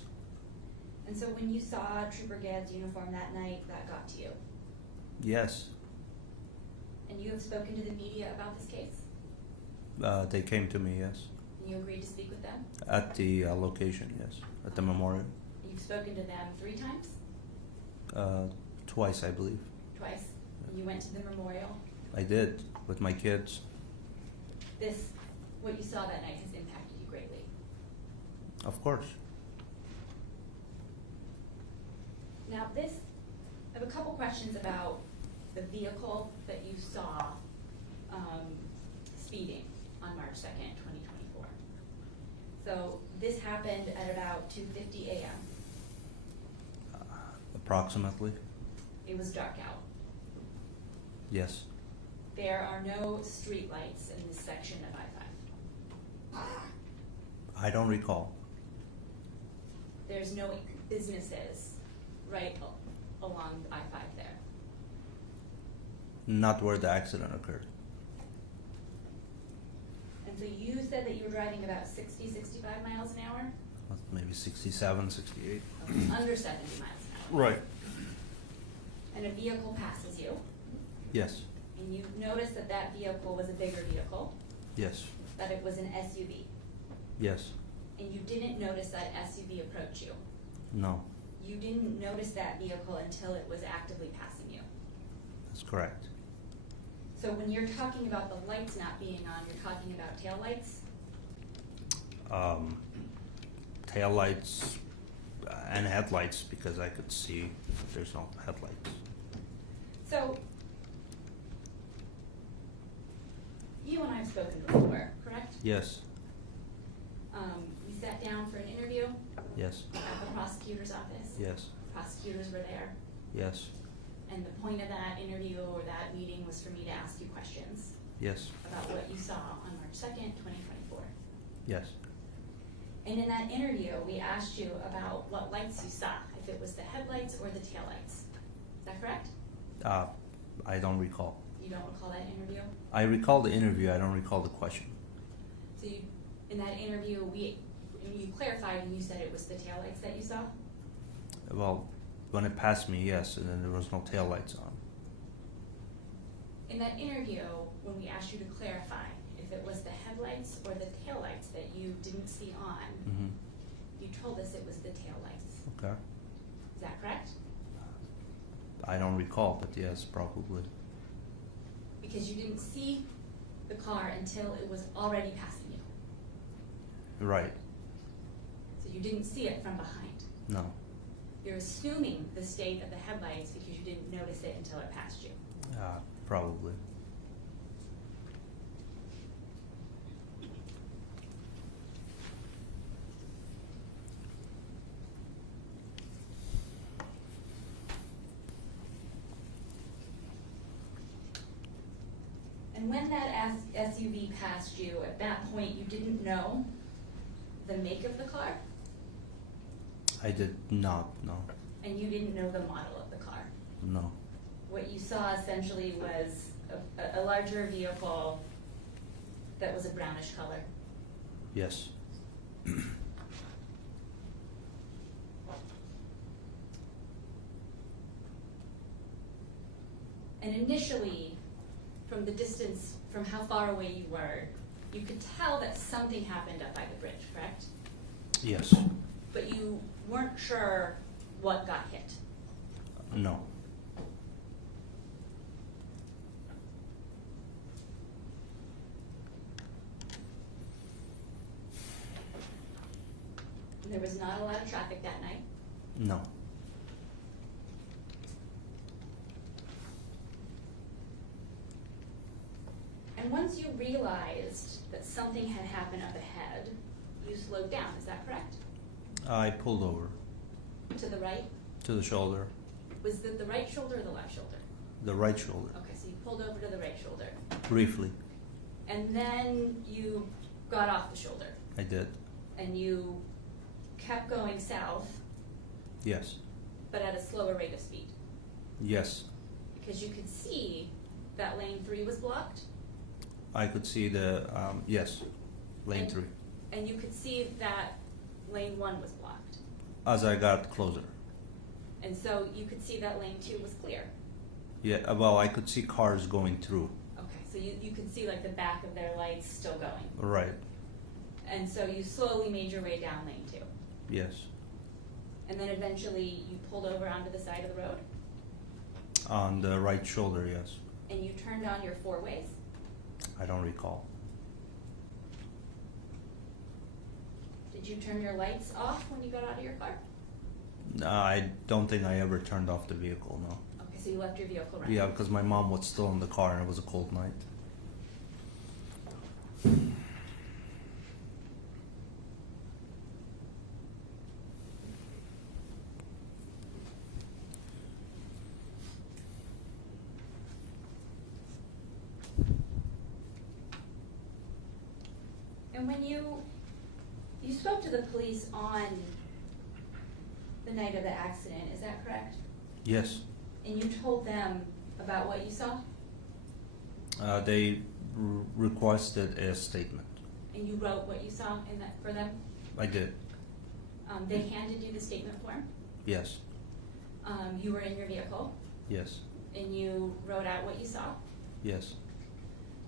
And so when you saw Trooper Gadd's uniform that night, that got to you? Yes. And you have spoken to the media about this case? They came to me, yes. And you agreed to speak with them? At the location, yes. At the memorial. You've spoken to them 3 times? Twice, I believe. Twice? And you went to the memorial? I did, with my kids. What you saw that night has impacted you greatly. Of course. Now I have a couple questions about the vehicle that you saw speeding on March 2nd, 2024. So this happened at about 2:50 a.m. Approximately. It was dark out. Yes. There are no street lights in this section of I-5. I don't recall. There's no businesses right along I-5 there. Not where the accident occurred. And so you said that you were driving about 60, 65 miles an hour? Maybe 67, 68. Under 70 miles an hour. Right. And a vehicle passes you, Yes. and you notice that that vehicle was a bigger vehicle, Yes. that it was an SUV, Yes. and you didn't notice that SUV approach you. No. You didn't notice that vehicle until it was actively passing you. That's correct. So when you're talking about the lights not being on, you're talking about tail lights? Tail lights and headlights, because I could see there's no headlights. So, you and I have spoken before, correct? Yes. We sat down for an interview Yes. at the prosecutor's office. Yes. Prosecutors were there, Yes. and the point of that interview or that meeting was for me to ask you questions Yes. about what you saw on March 2nd, 2024. Yes. And in that interview, we asked you about what lights you saw, if it was the headlights or the taillights. Is that correct? I don't recall. You don't recall that interview? I recall the interview. I don't recall the question. So you, in that interview, you clarified and you said it was the taillights that you saw? Well, when it passed me, yes, and then there was no tail lights on. In that interview, when we asked you to clarify if it was the headlights or the taillights that you didn't see on, Mm-hmm. you told us it was the taillights. Okay. Is that correct? I don't recall, but yes, probably. Because you didn't see the car until it was already passing you. Right. So you didn't see it from behind. No. You're assuming the state of the headlights because you didn't notice it until it passed you. Probably. And when that SUV passed you, at that point you didn't know the make of the car? I did not. No. And you didn't know the model of the car? No. What you saw essentially was a larger vehicle that was a brownish color. Yes. And initially, from the distance, from how far away you were, you could tell that something happened up by the bridge, correct? Yes. But you weren't sure what got hit. No. There was not a lot of traffic that night. No. And once you realized that something had happened up ahead, you slowed down, is that correct? I pulled over To the right? to the shoulder, Was it the right shoulder or the left shoulder? the right shoulder, Okay, so you pulled over to the right shoulder. briefly. And then you got off the shoulder I did. and you kept going south, Yes. but at a slower rate of speed. Yes. Because you could see that lane 3 was blocked. I could see the yes, lane And- 3. And you could see that lane 1 was blocked. As I got closer. And so you could see that lane 2 was clear. Yeah, well, I could see cars going through. Okay, so you could see like the back of their lights still going. Right. And so you slowly made your way down lane 2. Yes. And then eventually you pulled over onto the side of the road On the right shoulder, yes. and you turned on your 4-ways. I don't recall. Did you turn your lights off when you got out of your car? No, I don't think I ever turned off the vehicle, no. Okay, so you left your vehicle running. Yeah, because my mom was still in the car and it was a cold night. And when you spoke to the police on the night of the accident, is that correct? Yes. And you told them about what you saw? They requested a statement. And you wrote what you saw in that for them? I did. They handed you the statement form? Yes. You were in your vehicle Yes. and you wrote out what you saw? Yes.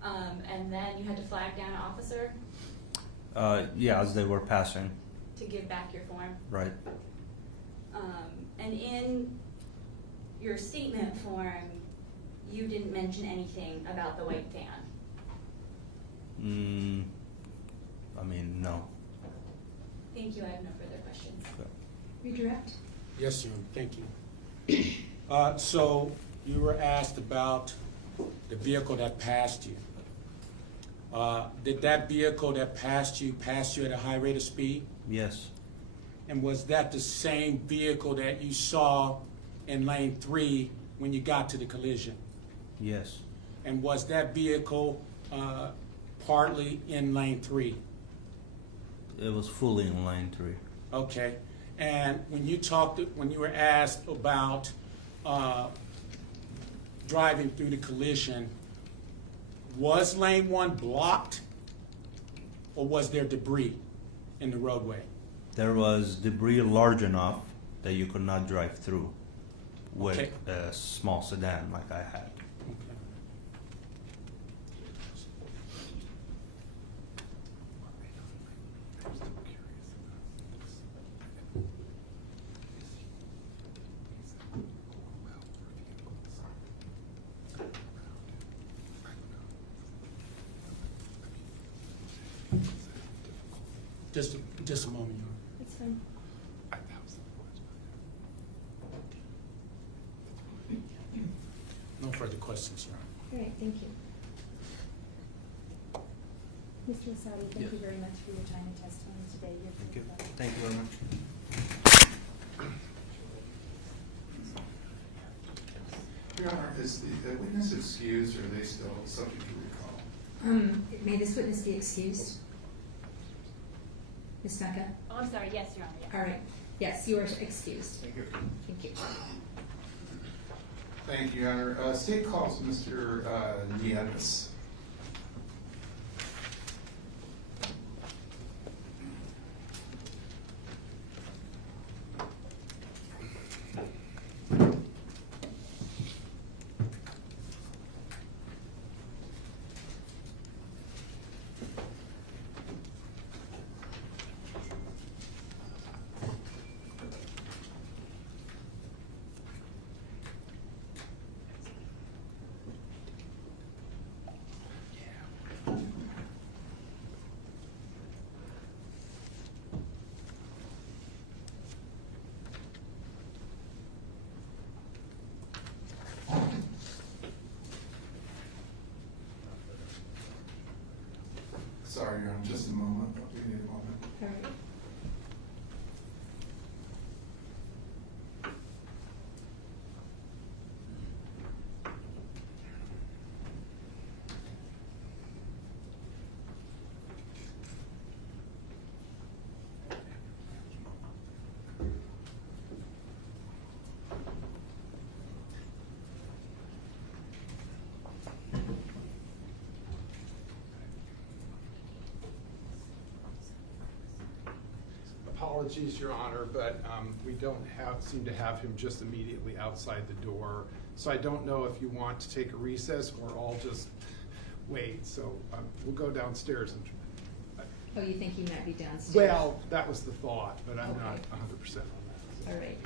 And then you had to flag down an officer Yeah, as they were passing. to give back your form. Right. And in your statement form, you didn't mention anything about the white van. I mean, no. Thank you, I have no further questions. Redirect? Yes, ma'am, thank you. So you were asked about the vehicle that passed you. Did that vehicle that passed you at a high rate of speed? Yes. And was that the same vehicle that you saw in lane 3 when you got to the collision? Yes. And was that vehicle partly in lane 3? It was fully in lane 3. Okay. And when you were asked about driving through the collision, was lane 1 blocked, or was there debris in the roadway? There was debris large enough that you could not drive through with Okay. a small sedan like I had. Okay. Just a moment, Your Honor. That's fine. No further questions, Your Honor. All right, thank you. Mr. Asadi, thank you very much for your time and testimony today. Thank you. Thank you very much. Your Honor, is the witness excused, or are they still subject to recall? May this witness be excused? Ms. Mecca? Oh, I'm sorry, yes, Your Honor, yes. All right, yes, you are excused. Thank you. Thank you. Thank you, Your Honor. State calls Mr. Nieves. apologies, Your Honor, but we don't seem to have him just immediately outside the door. So I don't know if you want to take a recess or all just wait. So we'll go downstairs. Oh, you think he might be downstairs? Well, that was the thought, but I'm not Okay. 100% on that. All right.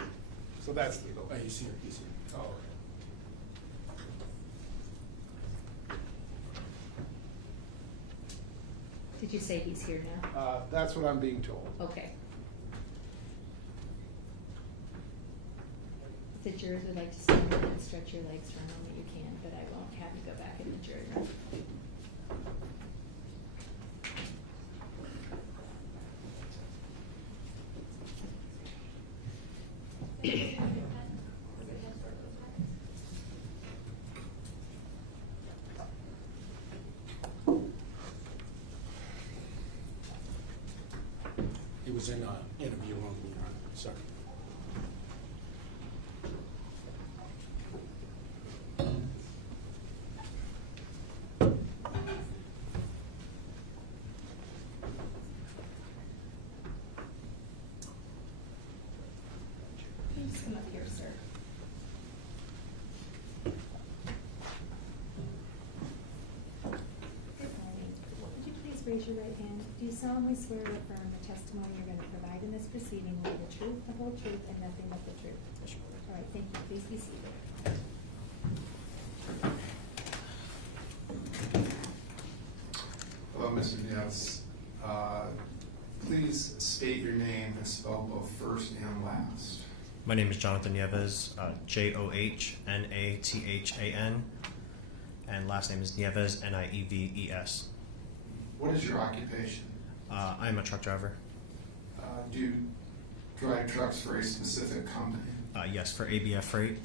So that's the. Oh, he's here, he's here. Oh, okay. Did you say he's here now? That's what I'm being told. Okay. If the jurors would like to stand up and stretch your legs for a moment, you can, but I won't have you go back in the jury room. He was in an interview room, Your Honor, sir. Please come up here, sir. Good morning. Would you please raise your right hand? Do you solemnly swear or affirm the testimony you're going to provide in this proceeding will be the truth, the whole truth, and nothing but the truth? All right, thank you. Please be seated. Hello, Mr. Nieves. Please state your name and spell both first and last. My name is Jonathan Nieves, Johnathan, and last name is Nieves, Nieves. What is your occupation? I'm a truck driver. Do you drive trucks for a specific company? Yes, for ABF Freight.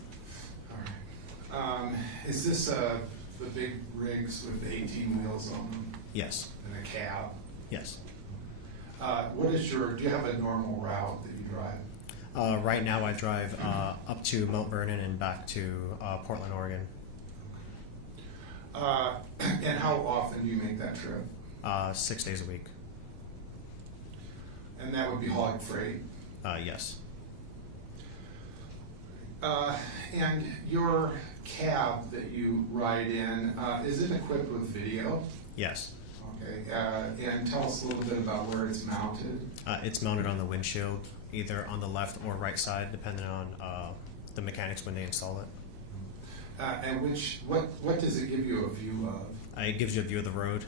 All right. Is this the big rigs with the 18 wheels on them Yes, and a cab? yes. Do you have a normal route that you drive? Right now I drive up to Mount Vernon and back to Portland, Oregon. And how often do you make that trip? 6 days a week. And that would be hauling freight? Yes. And your cab that you ride in, is it equipped with video? Yes. Okay, and tell us a little bit about where it's mounted. It's mounted on the windshield, either on the left or right side, depending on the mechanics when they install it. And what does it give you a view of? It gives you a view of the road.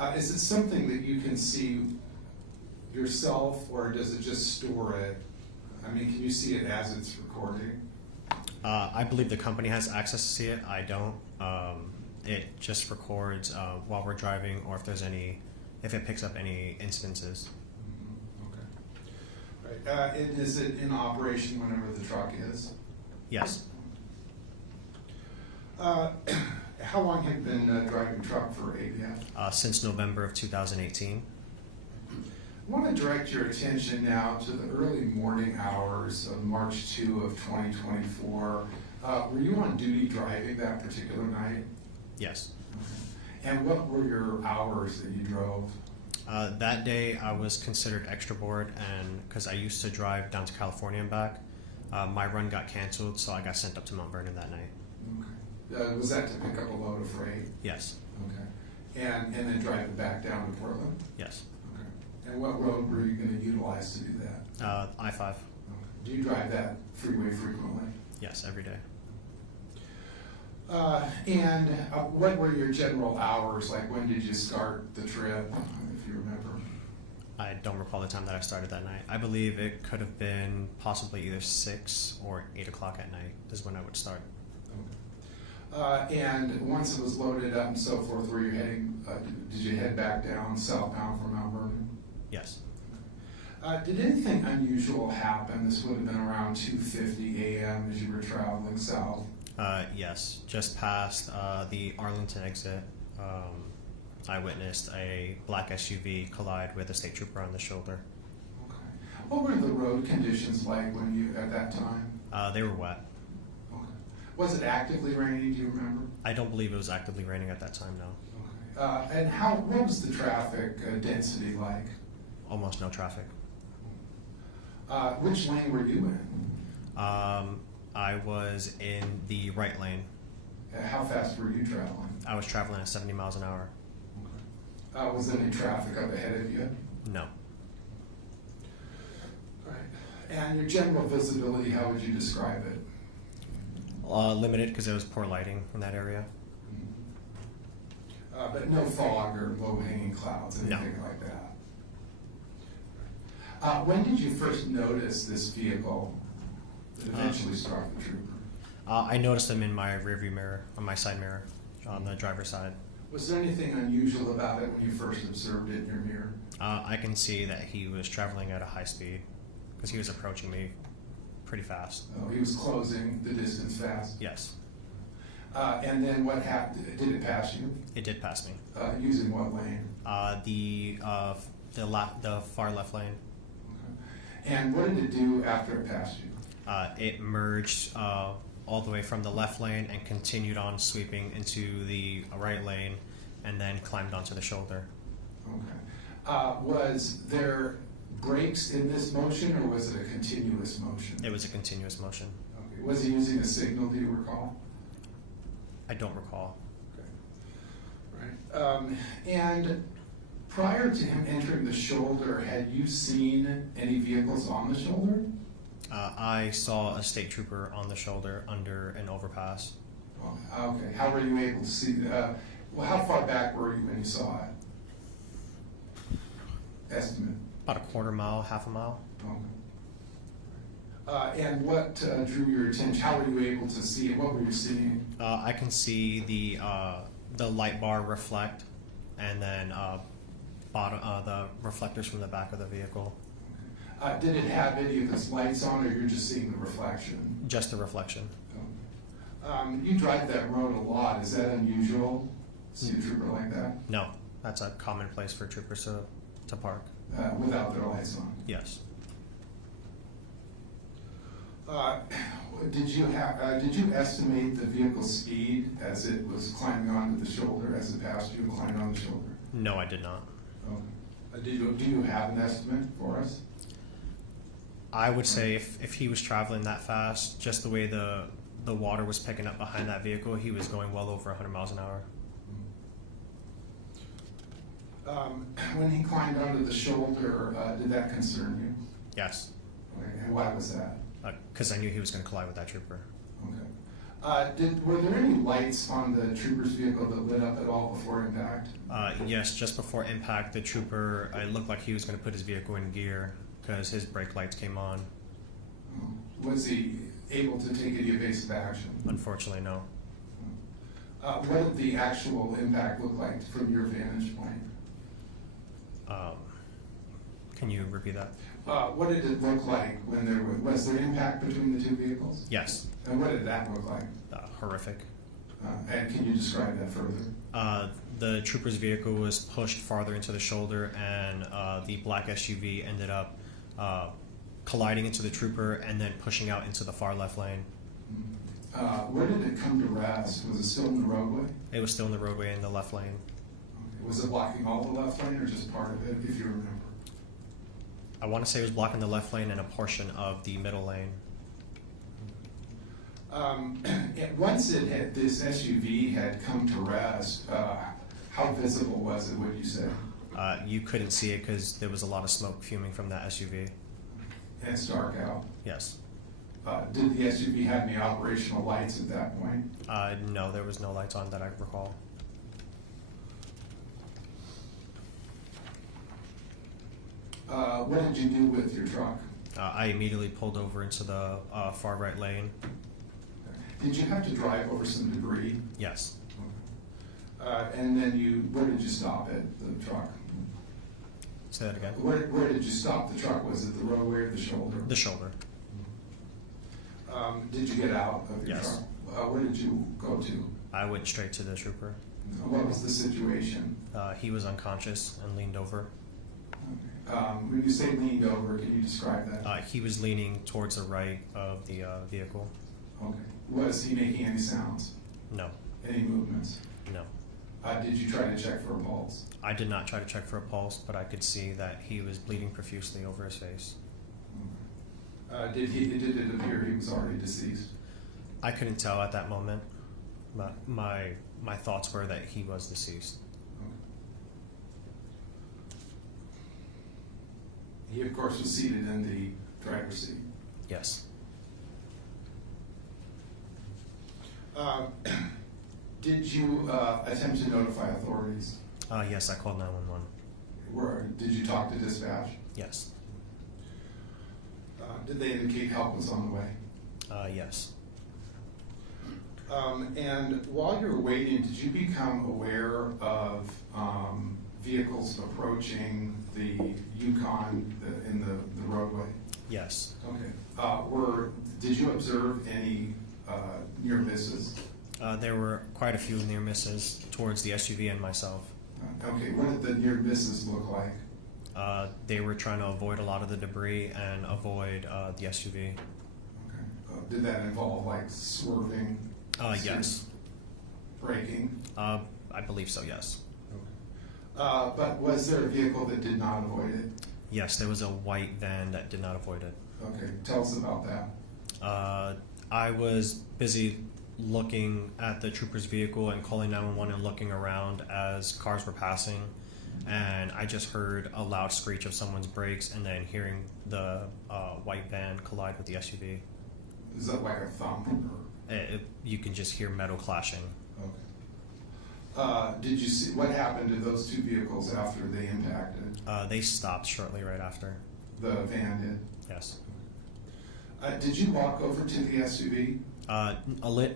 Okay. Is it something that you can see yourself, or does it just store it? I mean, can you see it as it's recording? I believe the company has access to see it. I don't. It just records while we're driving, or if it picks up any incidences. Okay. Right. And is it in operation whenever the truck is? Yes. How long have you been driving truck for ABF? Since November of 2018. I want to direct your attention now to the early morning hours of March 2 of 2024. Were you on duty driving that particular night? Yes. Okay. And what were your hours that you drove? That day I was considered extra board, and because I used to drive down to California and back, my run got canceled, so I got sent up to Mount Vernon that night. Okay. Was that to pick up a load of freight? Yes. Okay. And then drive it back down to Portland? Yes. Okay. And what road were you going to utilize to do that? I-5. Okay. Do you drive that freeway frequently? Yes, every day. And what were your general hours? Like, when did you start the trip, if you remember? I don't recall the time that I started that night. I believe it could have been possibly either 6 or 8 o'clock at night is when I would start. Okay. And once it was loaded up and so forth, were you heading, did you head back down southbound from Mount Vernon? Yes. Did anything unusual happen? This would have been around 2:50 a.m. as you were traveling south. Yes. Just past the Arlington exit, I witnessed a black SUV collide with a state trooper on the shoulder. Okay. What were the road conditions like when you, at that time? They were wet. Okay. Was it actively raining? Do you remember? I don't believe it was actively raining at that time, no. Okay. And what was the traffic density like? Almost no traffic. Which lane were you in? I was in the right lane. How fast were you traveling? I was traveling at 70 miles an hour. Was there any traffic up ahead of you? No. Right. And your general visibility, how would you describe it? Limited because there was poor lighting in that area. But no fog or low-hanging clouds, anything like that. When did you first notice this vehicle that eventually struck the trooper? I noticed him in my rearview mirror, on my side mirror, on the driver's side. Was there anything unusual about it when you first observed it in your mirror? I can see that he was traveling at a high speed because he was approaching me pretty fast. Oh, he was closing the distance fast. Yes, And then what happened? Did it pass you? it did pass me. Using what lane? The far left lane. Okay. And what did it do after it passed you? It merged all the way from the left lane and continued on sweeping into the right lane and then climbed onto the shoulder. Okay. Was there brakes in this motion or was it a continuous motion? It was a continuous motion. Okay. Was he using a signal, do you recall? I don't recall. Okay. Right. And prior to him entering the shoulder, had you seen any vehicles on the shoulder? I saw a state trooper on the shoulder under an overpass. Oh, okay. How were you able to see? Well, how far back were you when you saw it? Estimate. About a quarter mile, half a mile. Okay. And what drew your attention? How were you able to see it? What were you seeing? I can see the light bar reflect, and then the reflectors from the back of the vehicle. Did it have any of its lights on, or you're just seeing the reflection? Just the reflection. You drive that road a lot. Is that unusual? See a trooper like that? No, that's a common place for troopers to park. Without their lights on? Yes. Did you estimate the vehicle's speed as it was climbing onto the shoulder, as it passed you and climbed on the shoulder? No, I did not. Okay. Do you have an estimate for us? I would say if he was traveling that fast, just the way the water was picking up behind that vehicle, he was going well over 100 miles an hour. When he climbed onto the shoulder, did that concern you? Yes, Okay. And why was that? because I knew he was going to collide with that trooper. Okay. Were there any lights on the trooper's vehicle that lit up at all before impact? Yes, just before impact, the trooper, it looked like he was going to put his vehicle in gear because his brake lights came on. Was he able to take any evasive action? Unfortunately, no. What did the actual impact look like from your vantage point? Can you repeat that? What did it look like when was there impact between the two vehicles? Yes. And what did that look like? Horrific. And can you describe that further? The trooper's vehicle was pushed farther into the shoulder, and the black SUV ended up colliding into the trooper and then pushing out into the far left lane. Where did it come to rest? Was it still in the roadway? It was still in the roadway in the left lane. Okay. Was it blocking all the left lane or just part of it, if you remember? I want to say it was blocking the left lane and a portion of the middle lane. Once this SUV had come to rest, how visible was it, would you say? You couldn't see it because there was a lot of smoke fuming from that SUV. And it's dark out. Yes. Did the SUV have any operational lights at that point? No, there was no lights on that I recall. What did you do with your truck? I immediately pulled over into the far right lane. Did you have to drive over some debris? Yes. And then where did you stop it, the truck? Say that again. Where did you stop the truck? Was it the roadway or the shoulder? The shoulder. Did you get out of your Yes. truck? Where did you go to? I went straight to the trooper. What was the situation? He was unconscious and leaned over. When you say leaned over, can you describe that? He was leaning towards the right of the vehicle. Okay. Was he making any sounds? No. Any movements? No. Did you try to check for a pulse? I did not try to check for a pulse, but I could see that he was bleeding profusely over his face. Did it appear he was already deceased? I couldn't tell at that moment, but my thoughts were that he was deceased. He, of course, was seated in the driver's seat. Yes. Did you attempt to notify authorities? Yes, I called 911. Did you talk to dispatch? Yes. Did they indicate help was on the way? Yes. And while you were waiting, did you become aware of vehicles approaching the Yukon in the roadway? Yes. Okay. Did you observe any near misses? There were quite a few near misses towards the SUV and myself. Okay. What did the near misses look like? They were trying to avoid a lot of the debris and avoid the SUV. Okay. Did that involve like swerving? Yes. Braking? I believe so, yes. But was there a vehicle that did not avoid it? Yes, there was a white van that did not avoid it. Okay, tell us about that. I was busy looking at the trooper's vehicle and calling 911 and looking around as cars were passing, and I just heard a loud screech of someone's brakes and then hearing the white van collide with the SUV. Is that like a thump? Or? You can just hear metal clashing. Okay. Did you see what happened to those two vehicles after they impacted? They stopped shortly right after. The van did? Yes. Did you walk over to the SUV?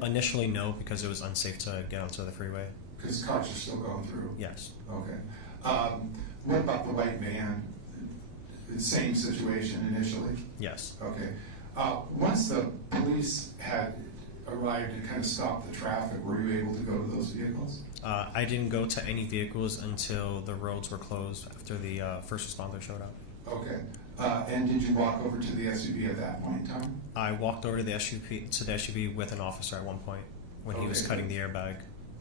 Initially, no, because it was unsafe to get onto the freeway. Because cars are still going through? Yes. Okay. What about the white van? Same situation initially? Yes. Okay. Once the police had arrived and kind of stopped the traffic, were you able to go to those vehicles? I didn't go to any vehicles until the roads were closed after the first responder showed up. Okay. And did you walk over to the SUV at that point in time? I walked over to the SUV with an officer at one point when he was Okay. cutting the airbag.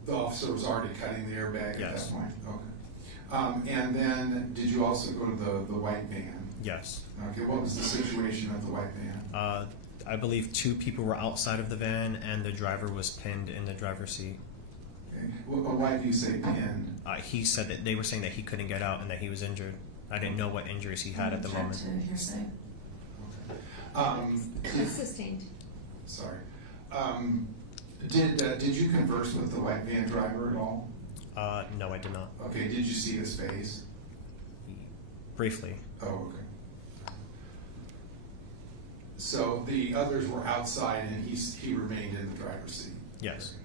The officer was already cutting the airbag Yes. at that point? Okay. And then did you also go to the white van? Yes. Okay, what was the situation of the white van? I believe 2 people were outside of the van and the driver was pinned in the driver's seat. Okay. Why do you say pinned? He said that they were saying that he couldn't get out and that he was injured. I didn't know what injuries he had at the moment. Object to hearsay. Okay. Sustained. Sorry. Did you converse with the white van driver at all? No, I did not. Okay, did you see his face? Briefly. Oh, okay. So the others were outside and he remained in the driver's seat? Yes.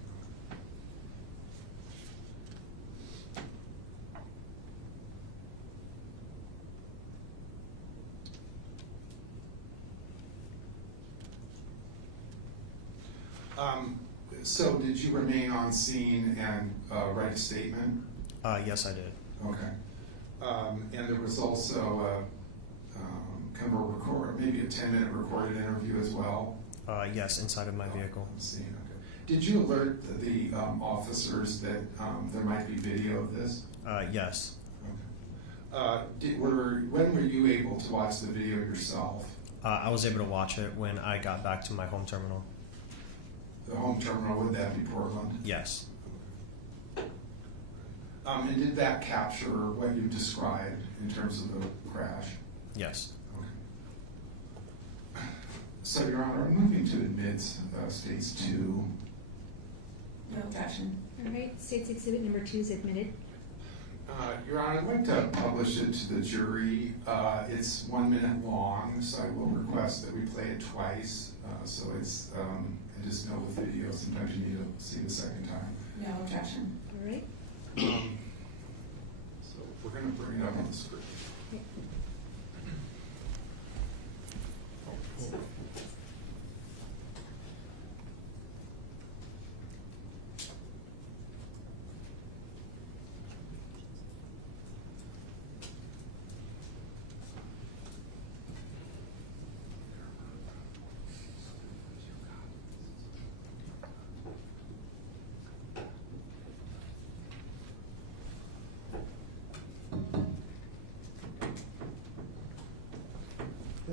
So did you remain on scene and write a statement? Yes, I did. Okay. And there was also kind of maybe a 10-minute recorded interview as well? Yes, inside of my vehicle. On scene, okay. Did you alert the officers that there might be video of this? Yes. Okay. When were you able to watch the video yourself? I was able to watch it when I got back to my home terminal. The home terminal, would that be Portland? Yes. And did that capture what you described in terms of the crash? Yes. Okay. So, Your Honor, I'm moving to admit States 2. No objection. All right, State's Exhibit number 2 is admitted. Your Honor, I'd like to publish it to the jury. It's 1 minute long, so I will request that we play it twice. So it's, I just know with video, sometimes you need to see the second time. No objection. All right. So we're going to bring it up on the screen.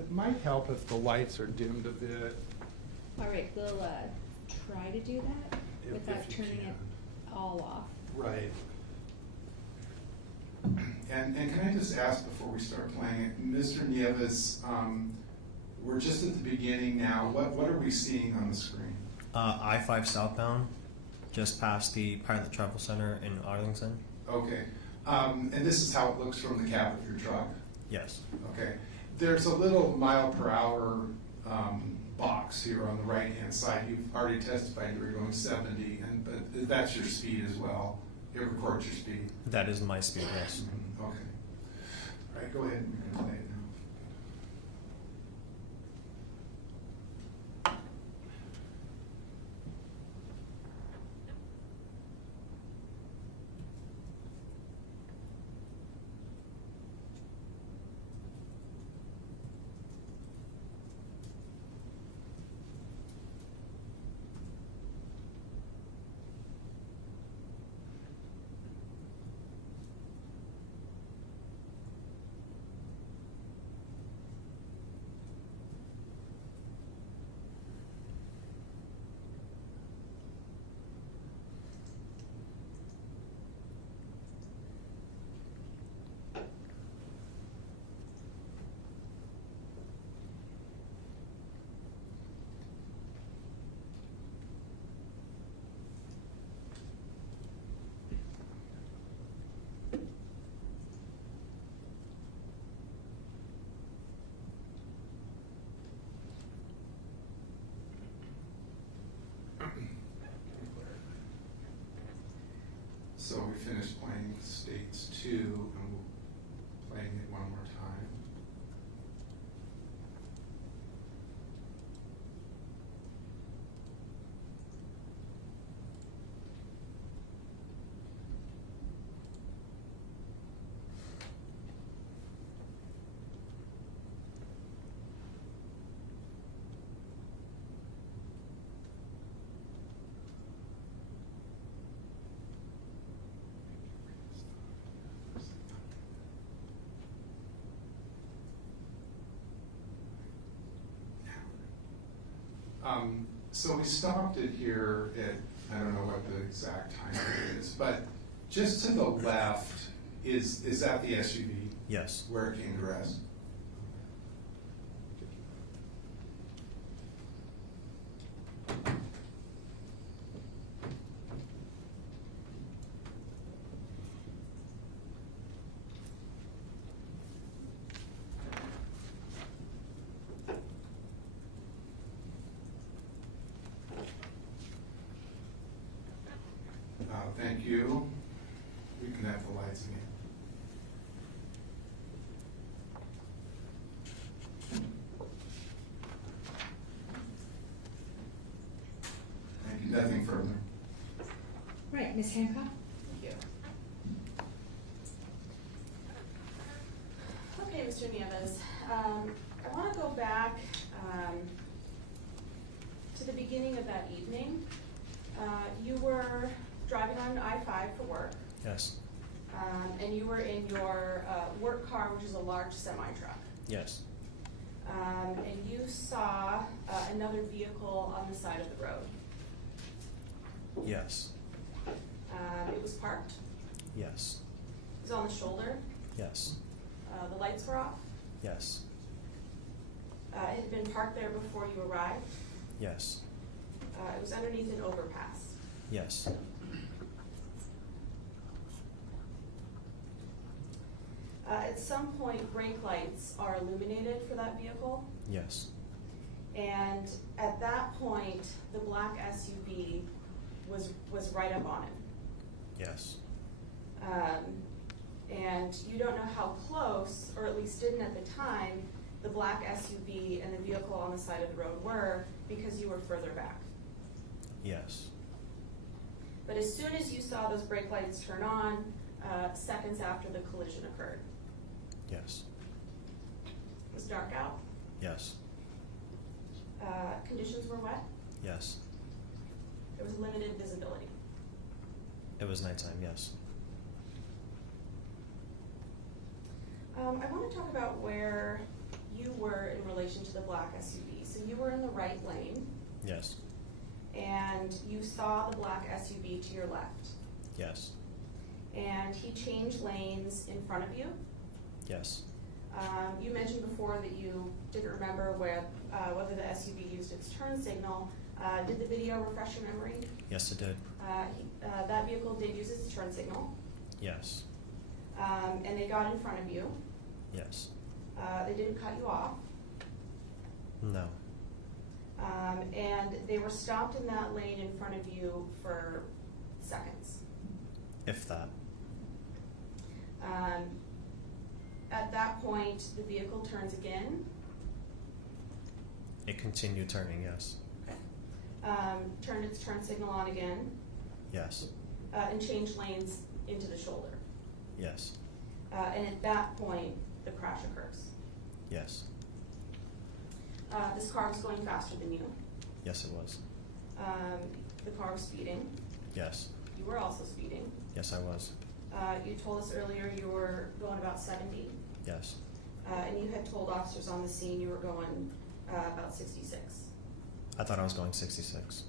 it might help if the lights are dimmed a bit. All right, we'll try to do that If without you turning can. it all off. Right. And can I just ask before we start playing it, Mr. Nieves, we're just at the beginning now. What are we seeing on the screen? I-5 southbound, just past the Pilot Travel Center in Arlington. Okay. And this is how it looks from the cab of your truck? Yes. Okay. There's a little mile per hour box here on the right-hand side. You've already testified you were going 70, but that's your speed as well. It records your speed. That is my speed, yes. Okay. All right, go ahead and you can play it now. So we finished playing states 2, and we're playing it one more time. So we stopped it here at, I don't know what the exact time it is, but just to the left, is that the SUV Yes. where it came to rest? Thank you. We can have the lights again. Thank you. Nothing further. Right, Ms. Hancock? Thank you. Okay, Mr. Nieves, I want to go back to the beginning of that evening. You were driving on I-5 for work, Yes. and you were in your work car, which is a large semi-truck. Yes. And you saw another vehicle on the side of the road. Yes. It was parked. Yes. It was on the shoulder. Yes. The lights were off. Yes. It had been parked there before you arrived. Yes. It was underneath an overpass. Yes. At some point, brake lights are illuminated for that vehicle. Yes. And at that point, the black SUV was right up on him. Yes. And you don't know how close, or at least didn't at the time, the black SUV and the vehicle on the side of the road were because you were further back. Yes. But as soon as you saw those brake lights turn on, seconds after the collision occurred. Yes. It was dark out. Yes. Conditions were wet. Yes. There was limited visibility. It was nighttime, yes. I want to talk about where you were in relation to the black SUV. So you were in the right lane, Yes. and you saw the black SUV to your left. Yes. And he changed lanes in front of you. Yes. You mentioned before that you didn't remember whether the SUV used its turn signal. Did the video refresh your memory? Yes, it did. That vehicle did use its turn signal, Yes. and they got in front of you. Yes. They didn't cut you off, No. and they were stopped in that lane in front of you for seconds. If that. At that point, the vehicle turns again. It continued turning, yes. Turned its turn signal on again, Yes. and changed lanes into the shoulder. Yes. And at that point, the crash occurs. Yes. This car was going faster than you. Yes, it was. The car was speeding. Yes. You were also speeding. Yes, I was. You told us earlier you were going about 70, Yes. and you had told officers on the scene you were going about 66. I thought I was going 66.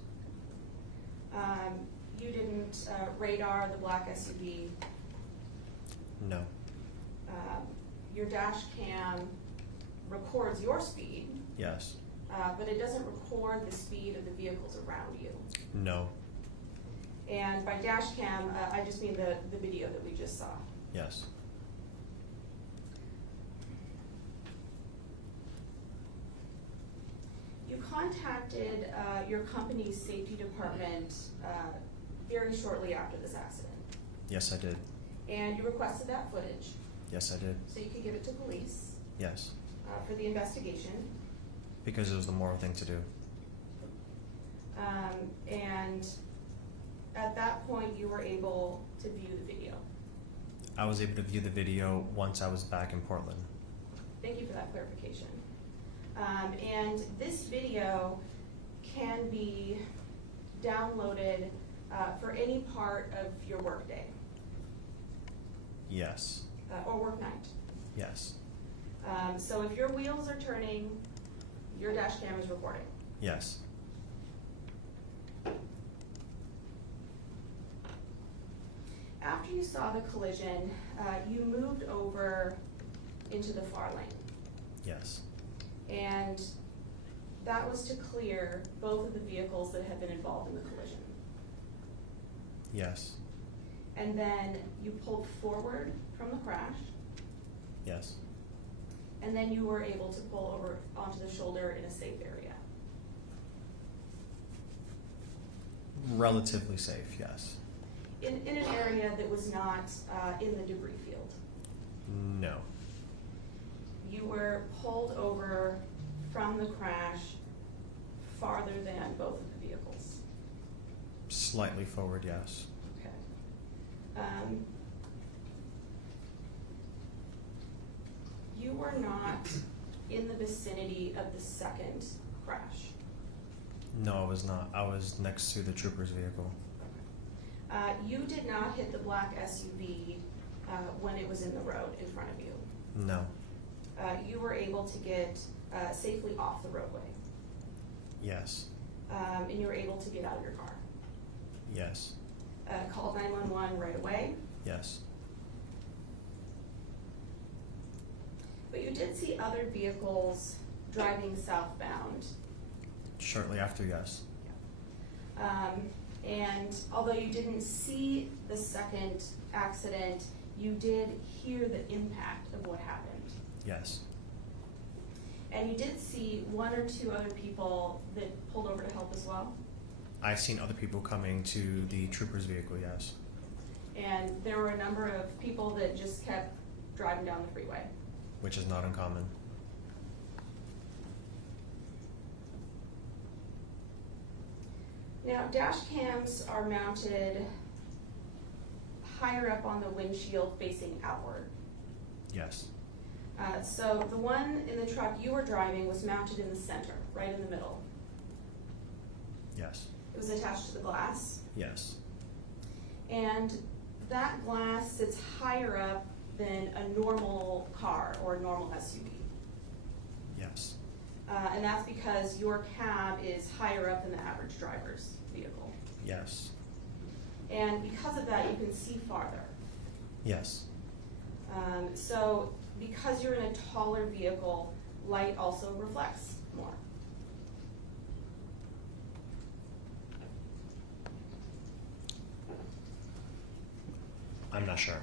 You didn't radar the black SUV. No. Your dash cam records your speed, Yes. but it doesn't record the speed of the vehicles around you. No. And by dash cam, I just mean the video that we just saw. Yes. You contacted your company's safety department very shortly after this accident, Yes, I did. and you requested that footage Yes, I did. so you could give it to police Yes. for the investigation. Because it was the moral thing to do. And at that point, you were able to view the video. I was able to view the video once I was back in Portland. Thank you for that clarification. And this video can be downloaded for any part of your workday Yes. or work night. Yes. So if your wheels are turning, your dash cam is recording. Yes. After you saw the collision, you moved over into the far lane. Yes. And that was to clear both of the vehicles that had been involved in the collision. Yes. And then you pulled forward from the crash, Yes. and then you were able to pull over onto the shoulder in a safe area. Relatively safe, yes. In an area that was not in the debris field. No. You were pulled over from the crash farther than both of the vehicles. Slightly forward, yes. Okay. You were not in the vicinity of the second crash. No, I was not. I was next to the trooper's vehicle. You did not hit the black SUV when it was in the road in front of you. No. You were able to get safely off the roadway, Yes. and you were able to get out of your car. Yes. Called 911 right away, Yes. but you did see other vehicles driving southbound. Shortly after, yes. And although you didn't see the second accident, you did hear the impact of what happened. Yes. And you did see one or two other people that pulled over to help as well. I've seen other people coming to the trooper's vehicle, yes. And there were a number of people that just kept driving down the freeway. Which is not uncommon. Now, dash cams are mounted higher up on the windshield facing outward. Yes. So the one in the truck you were driving was mounted in the center, right in the middle. Yes. It was attached to the glass. Yes. And that glass sits higher up than a normal car or a normal SUV. And that's because your cab is higher up than the average driver's vehicle. Yes. And because of that, you can see farther. Yes. So because you're in a taller vehicle, light also reflects more. I'm not sure.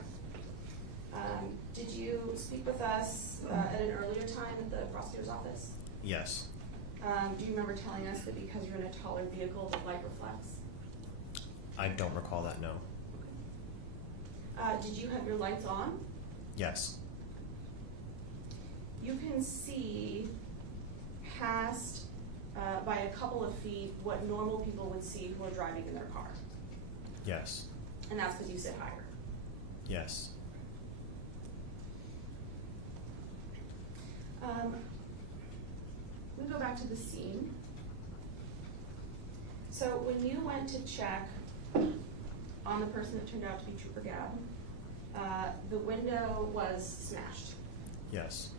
Did you speak with us at an earlier time at the prosecutor's office? Yes. Do you remember telling us that because you're in a taller vehicle, the light reflects? I don't recall that, no. Did you have your lights on? Yes. You can see past by a couple of feet what normal people would see who are driving in their car. Yes. And that's because you sit higher. Yes. We go back to the scene. So when you went to check on the person that turned out to be Trooper Gadd, the window was smashed. Yes.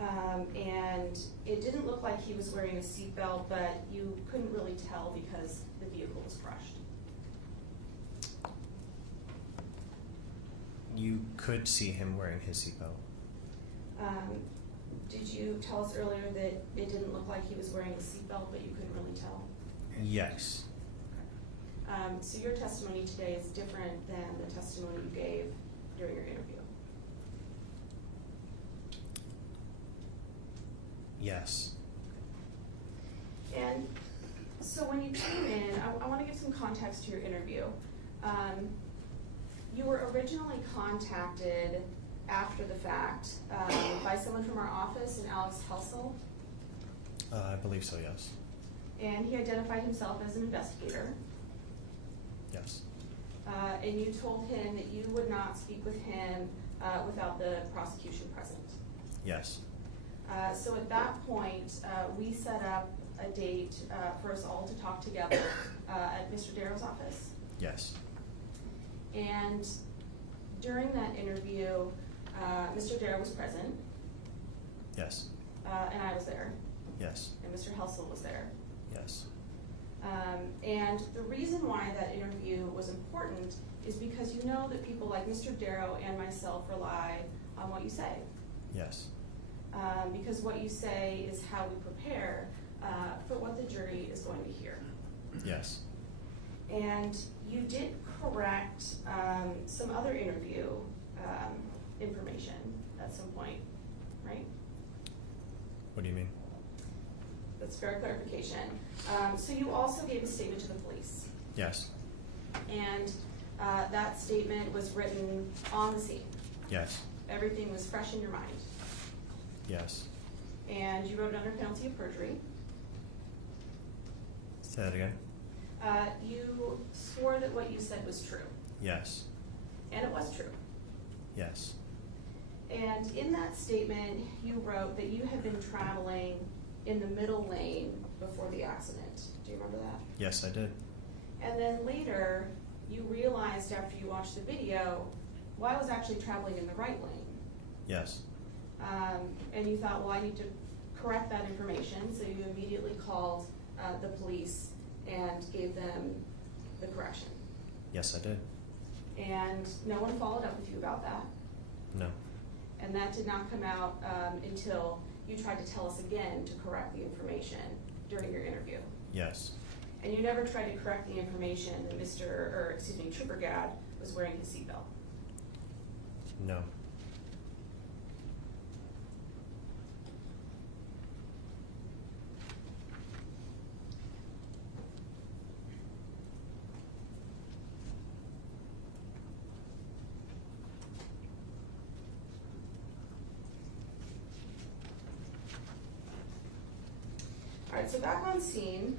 And it didn't look like he was wearing a seatbelt, but you couldn't really tell because the vehicle was crushed. You could see him wearing his seatbelt. Did you tell us earlier that it didn't look like he was wearing a seatbelt, but you couldn't really tell? Yes. So your testimony today is different than the testimony you gave during your interview. Yes. And so when you came in, I want to give some context to your interview. You were originally contacted after the fact by someone from our office, an Alex Helsel, I believe so, yes. and he identified himself as an investigator. Yes. And you told him that you would not speak with him without the prosecution present. Yes. So at that point, we set up a date for us all to talk together at Mr. Darrow's office. Yes. And during that interview, Mr. Darrow was present, Yes. and I was there, Yes. and Mr. Helsel was there. Yes. And the reason why that interview was important is because you know that people like Mr. Darrow and myself rely on what you say. Yes. Because what you say is how we prepare for what the jury is going to hear. Yes. And you did correct some other interview information at some point, right? What do you mean? That's fair clarification. So you also gave a statement to the police. Yes. And that statement was written on the scene. Yes. Everything was fresh in your mind. Yes. And you wrote it under penalty of perjury. Say that again. You swore that what you said was true. Yes. And it was true. Yes. And in that statement, you wrote that you had been traveling in the middle lane before the accident. Do you remember that? Yes, I did. And then later, you realized after you watched the video, well, I was actually traveling in the right lane. Yes. And you thought, well, I need to correct that information, so you immediately called the police and gave them the correction. Yes, I did. And no one followed up with you about that. No. And that did not come out until you tried to tell us again to correct the information during your interview. Yes. And you never tried to correct the information that Trooper Gadd was wearing his seatbelt. No. All right, so back on scene,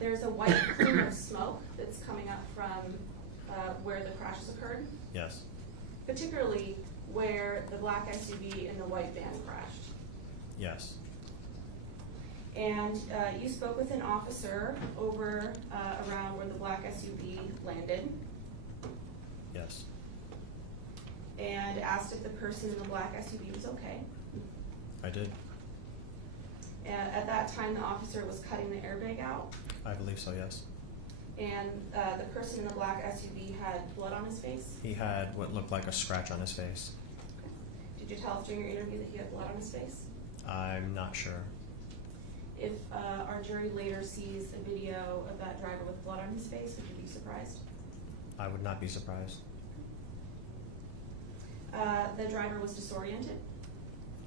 there's a white plume of smoke that's coming up from where the crashes occurred, Yes. particularly where the black SUV and the white van crashed. Yes. And you spoke with an officer over around where the black SUV landed Yes. and asked if the person in the black SUV was okay. I did. At that time, the officer was cutting the airbag out, I believe so, yes. and the person in the black SUV had blood on his face. He had what looked like a scratch on his face. Did you tell us during your interview that he had blood on his face? I'm not sure. If our jury later sees a video of that driver with blood on his face, would you be surprised? I would not be surprised. The driver was disoriented.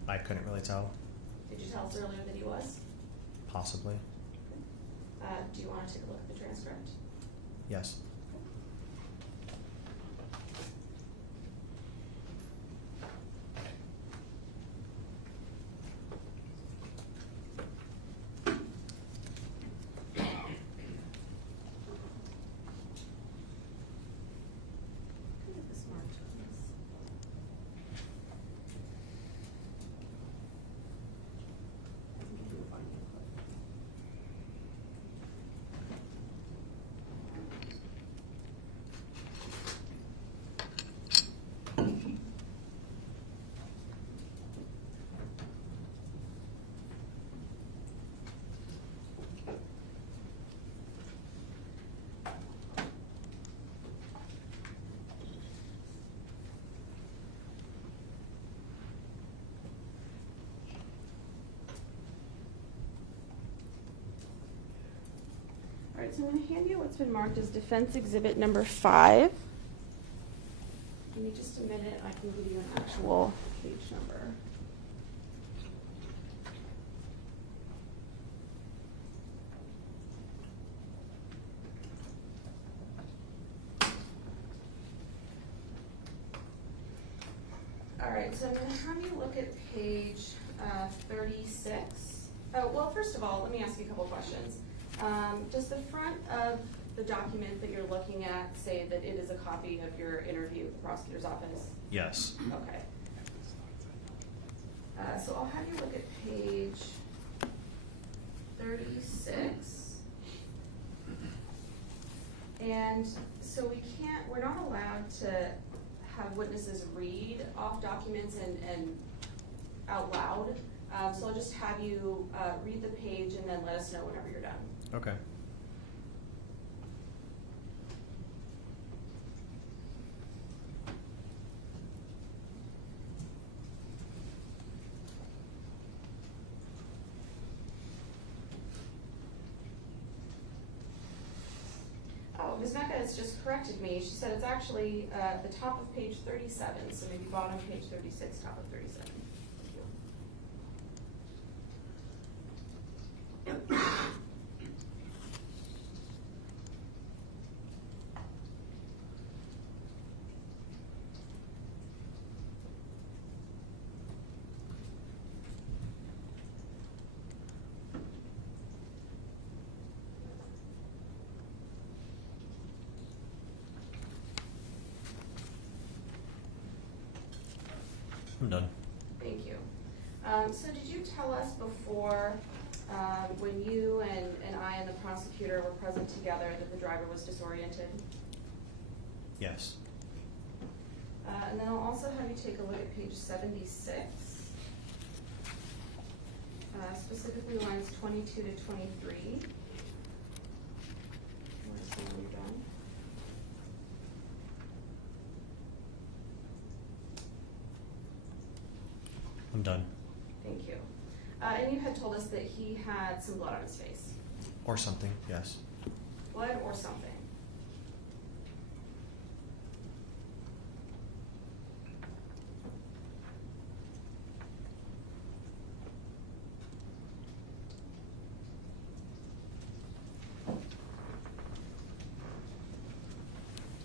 I couldn't really tell. Did you tell us earlier that he was? Possibly. Do you want to take a look at the transcript? Yes. Look at this marked on this. All right, so I'm going to hand you what's been marked as Defense Exhibit number 5. Give me just a minute, I can give you an actual page number. All right, so I'm going to have you look at page 36. Oh, well, first of all, let me ask you a couple questions. Does the front of the document that you're looking at say that it is a copy of your interview with the prosecutor's office? Yes. Okay. So I'll have you look at page 36. And so we're not allowed to have witnesses read off documents and out loud. So I'll just have you read the page and then let us know whenever you're done. Okay. Oh, Ms. Mecca has just corrected me. She said it's actually the top of page 37, so maybe bottom page 36, top of 37. Thank you. I'm done. Thank you. So did you tell us before, when you and I and the prosecutor were present together, that the driver was disoriented? Yes. And then I'll also have you take a look at page 76, specifically lines 22 to 23. When you're done. I'm done. Thank you. And you had told us that he had some blood on his face. Or something, yes. Blood or something.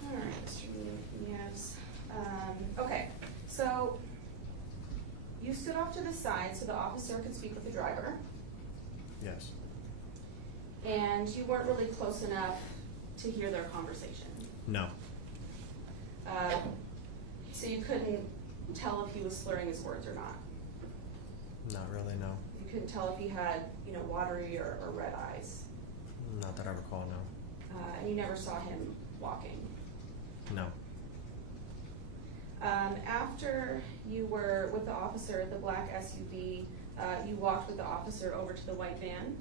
All right, Mr. Munoz. Okay, so you stood off to the side so the officer could speak with the driver, Yes. and you weren't really close enough to hear their conversation. No. So you couldn't tell if he was slurring his words or not. Not really, no. You couldn't tell if he had, watery or red eyes. Not that I recall, no. And you never saw him walking. No. After you were with the officer at the black SUV, You walked with the officer over to the white van,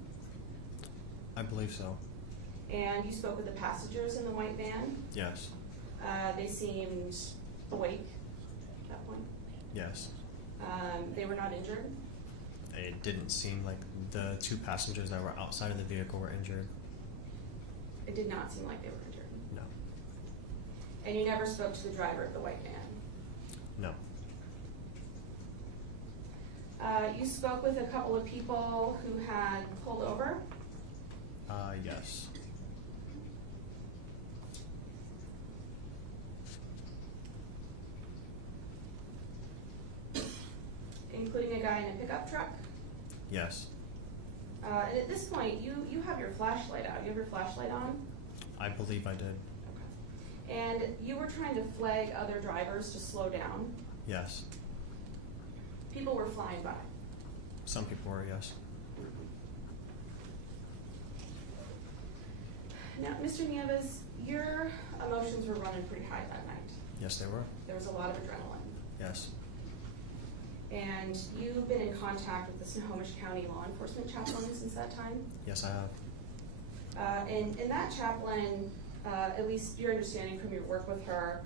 I believe so. and you spoke with the passengers in the white van. Yes. They seemed awake at that point. Yes. They were not injured. It didn't seem like the two passengers that were outside of the vehicle were injured. It did not seem like they were injured. No. And you never spoke to the driver of the white van. No. You spoke with a couple of people who had pulled over. Yes. Including a guy in a pickup truck. Yes. And at this point, you have your flashlight out. You have your flashlight on. I believe I did. Okay. And you were trying to flag other drivers to slow down. Yes. People were flying by. Some people were, yes. Now, Mr. Nieves, your emotions were running pretty high that night. Yes, they were. There was a lot of adrenaline. Yes. And you've been in contact with the Snohomish County law enforcement chaplain since that time? Yes, I have. And that chaplain, at least your understanding from your work with her,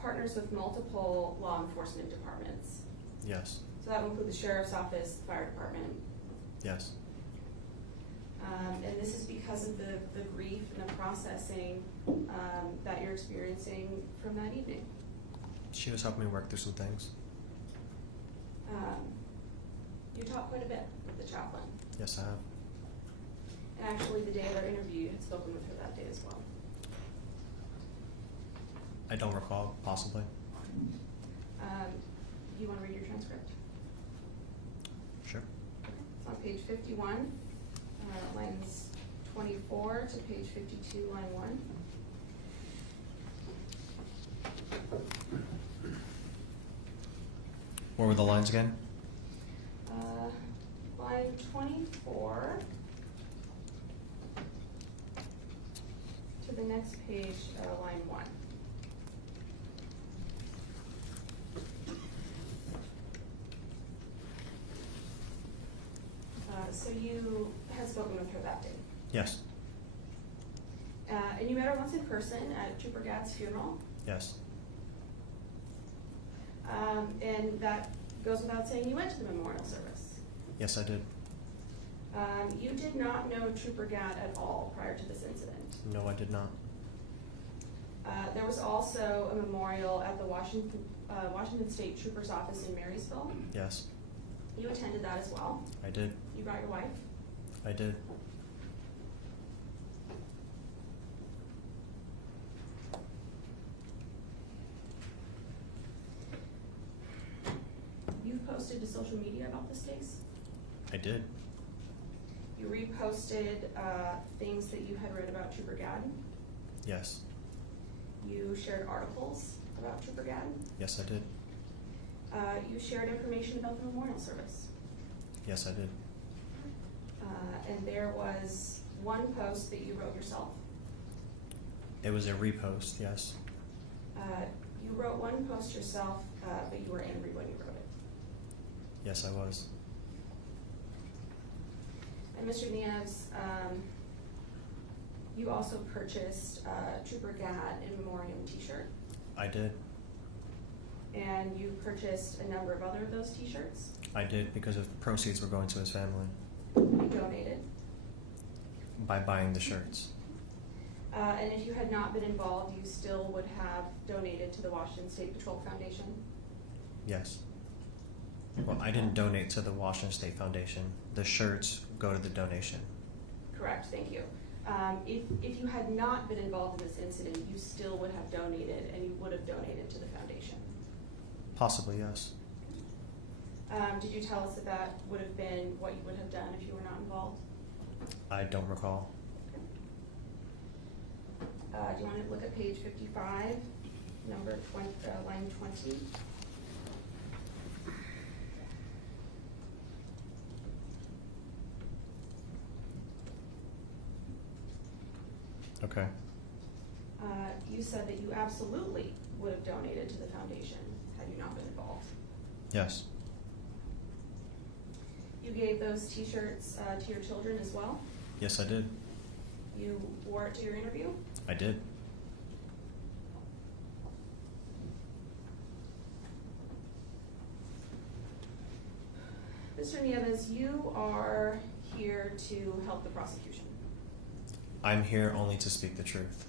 partners with multiple law enforcement departments. Yes. So that would include the sheriff's office, the fire department. Yes. And this is because of the grief and the processing that you're experiencing from that evening. She was helping me work through some things. You talked quite a bit with the chaplain. Yes, I have. And actually, the day of our interview, you had spoken with her that day as well. I don't recall, possibly. Do you want to read your transcript? Sure. It's on page 51, lines 24 to page 52, line 1. What were the lines again? Line 24 to the next page, line 1. So you had spoken with her that day. Yes. And you met her once in person at Trooper Gadd's funeral. Yes. And that goes without saying, you went to the memorial service. Yes, I did. You did not know Trooper Gadd at all prior to this incident. No, I did not. There was also a memorial at the Washington State Trooper's office in Marysville. Yes, You attended that as well. I did. You brought your wife. I did. You've posted to social media about this case. I did. You reposted things that you had read about Trooper Gadd. Yes. You shared articles about Trooper Gadd. Yes, I did. You shared information about the memorial service. Yes, I did. And there was one post that you wrote yourself. It was a repost, yes. You wrote one post yourself, but you were angry when you wrote it. Yes, I was. And Mr. Nieves, you also purchased Trooper Gadd in memoriam t-shirt, I did. and you purchased a number of other of those t-shirts. I did because of proceeds were going to his family You donated. by buying the shirts. And if you had not been involved, you still would have donated to the Washington State Patrol Foundation. Yes. Well, I didn't donate to the Washington State Foundation. The shirts go to the donation. Correct, thank you. If you had not been involved in this incident, you still would have donated, and you would have donated to the foundation. Possibly, yes. Did you tell us that that would have been what you would have done if you were not involved? I don't recall. Do you want to look at page 55, number 20, line 20? Okay. You said that you absolutely would have donated to the foundation had you not been involved. Yes. You You gave those T-shirts to your children as well? Yes, I did. You wore it to your interview? I did. Mr. Nieves, you are here to help the prosecution. I'm here only to speak the truth.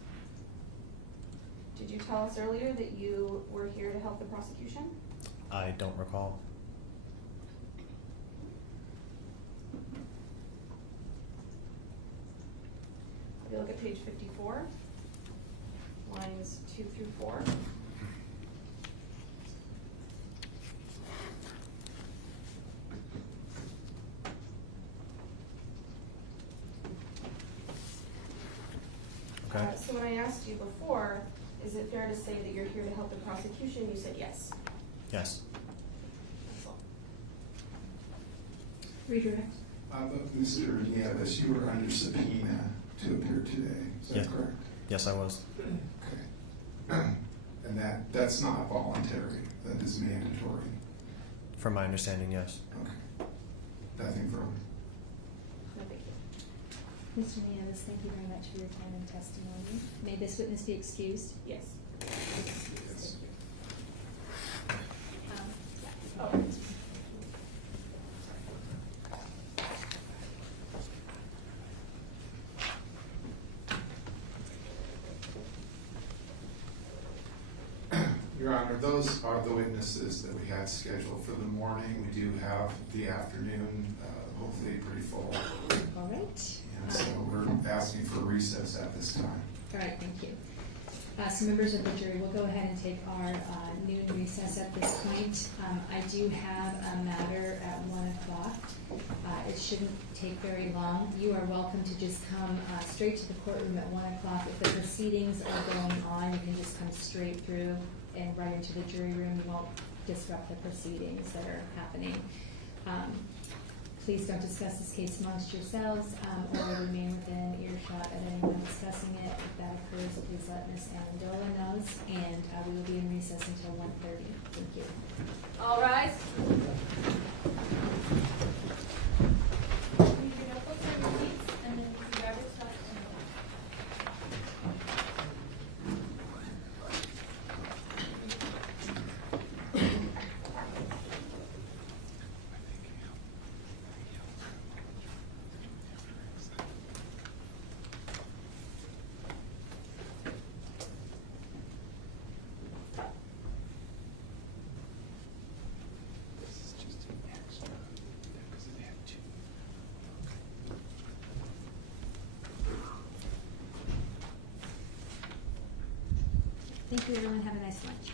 Did you tell us earlier that you were here to help the prosecution? I don't recall. If you look at page 54, lines 2 through 4. Okay. So when I asked you before, is it fair to say that you're here to help the prosecution? You said yes. Yes. That's all. Redirect. But Mr. Nieves, you were under subpoena to appear today, is that Yeah. correct? Yes, I was. Okay. And that's not voluntary, that is mandatory. From my understanding, yes. Okay. Nothing further. No, thank you. Mr. Nieves, thank you very much for your time and testimony. May this witness be excused? Yes. Yes. Oh. Your Honor, those are the witnesses that we had scheduled for the morning. We do have the afternoon, hopefully pretty full. All right. And so we're asking for recess at this time. All right, thank you. So members of the jury, we'll go ahead and take our noon recess at this point. I do have a matter at 1 o'clock. It shouldn't take very long. You are welcome to just come straight to the courtroom at 1 o'clock. If the proceedings are going on, you can just come straight through and right into the jury room. You won't disrupt the proceedings that are happening. Please don't discuss this case amongst yourselves or remain within earshot of anyone discussing it. If that occurs, please let Ms. Amendola know, and we will be in recess until 1:30. Thank you. All rise. Thank you, everyone. Have a nice lunch.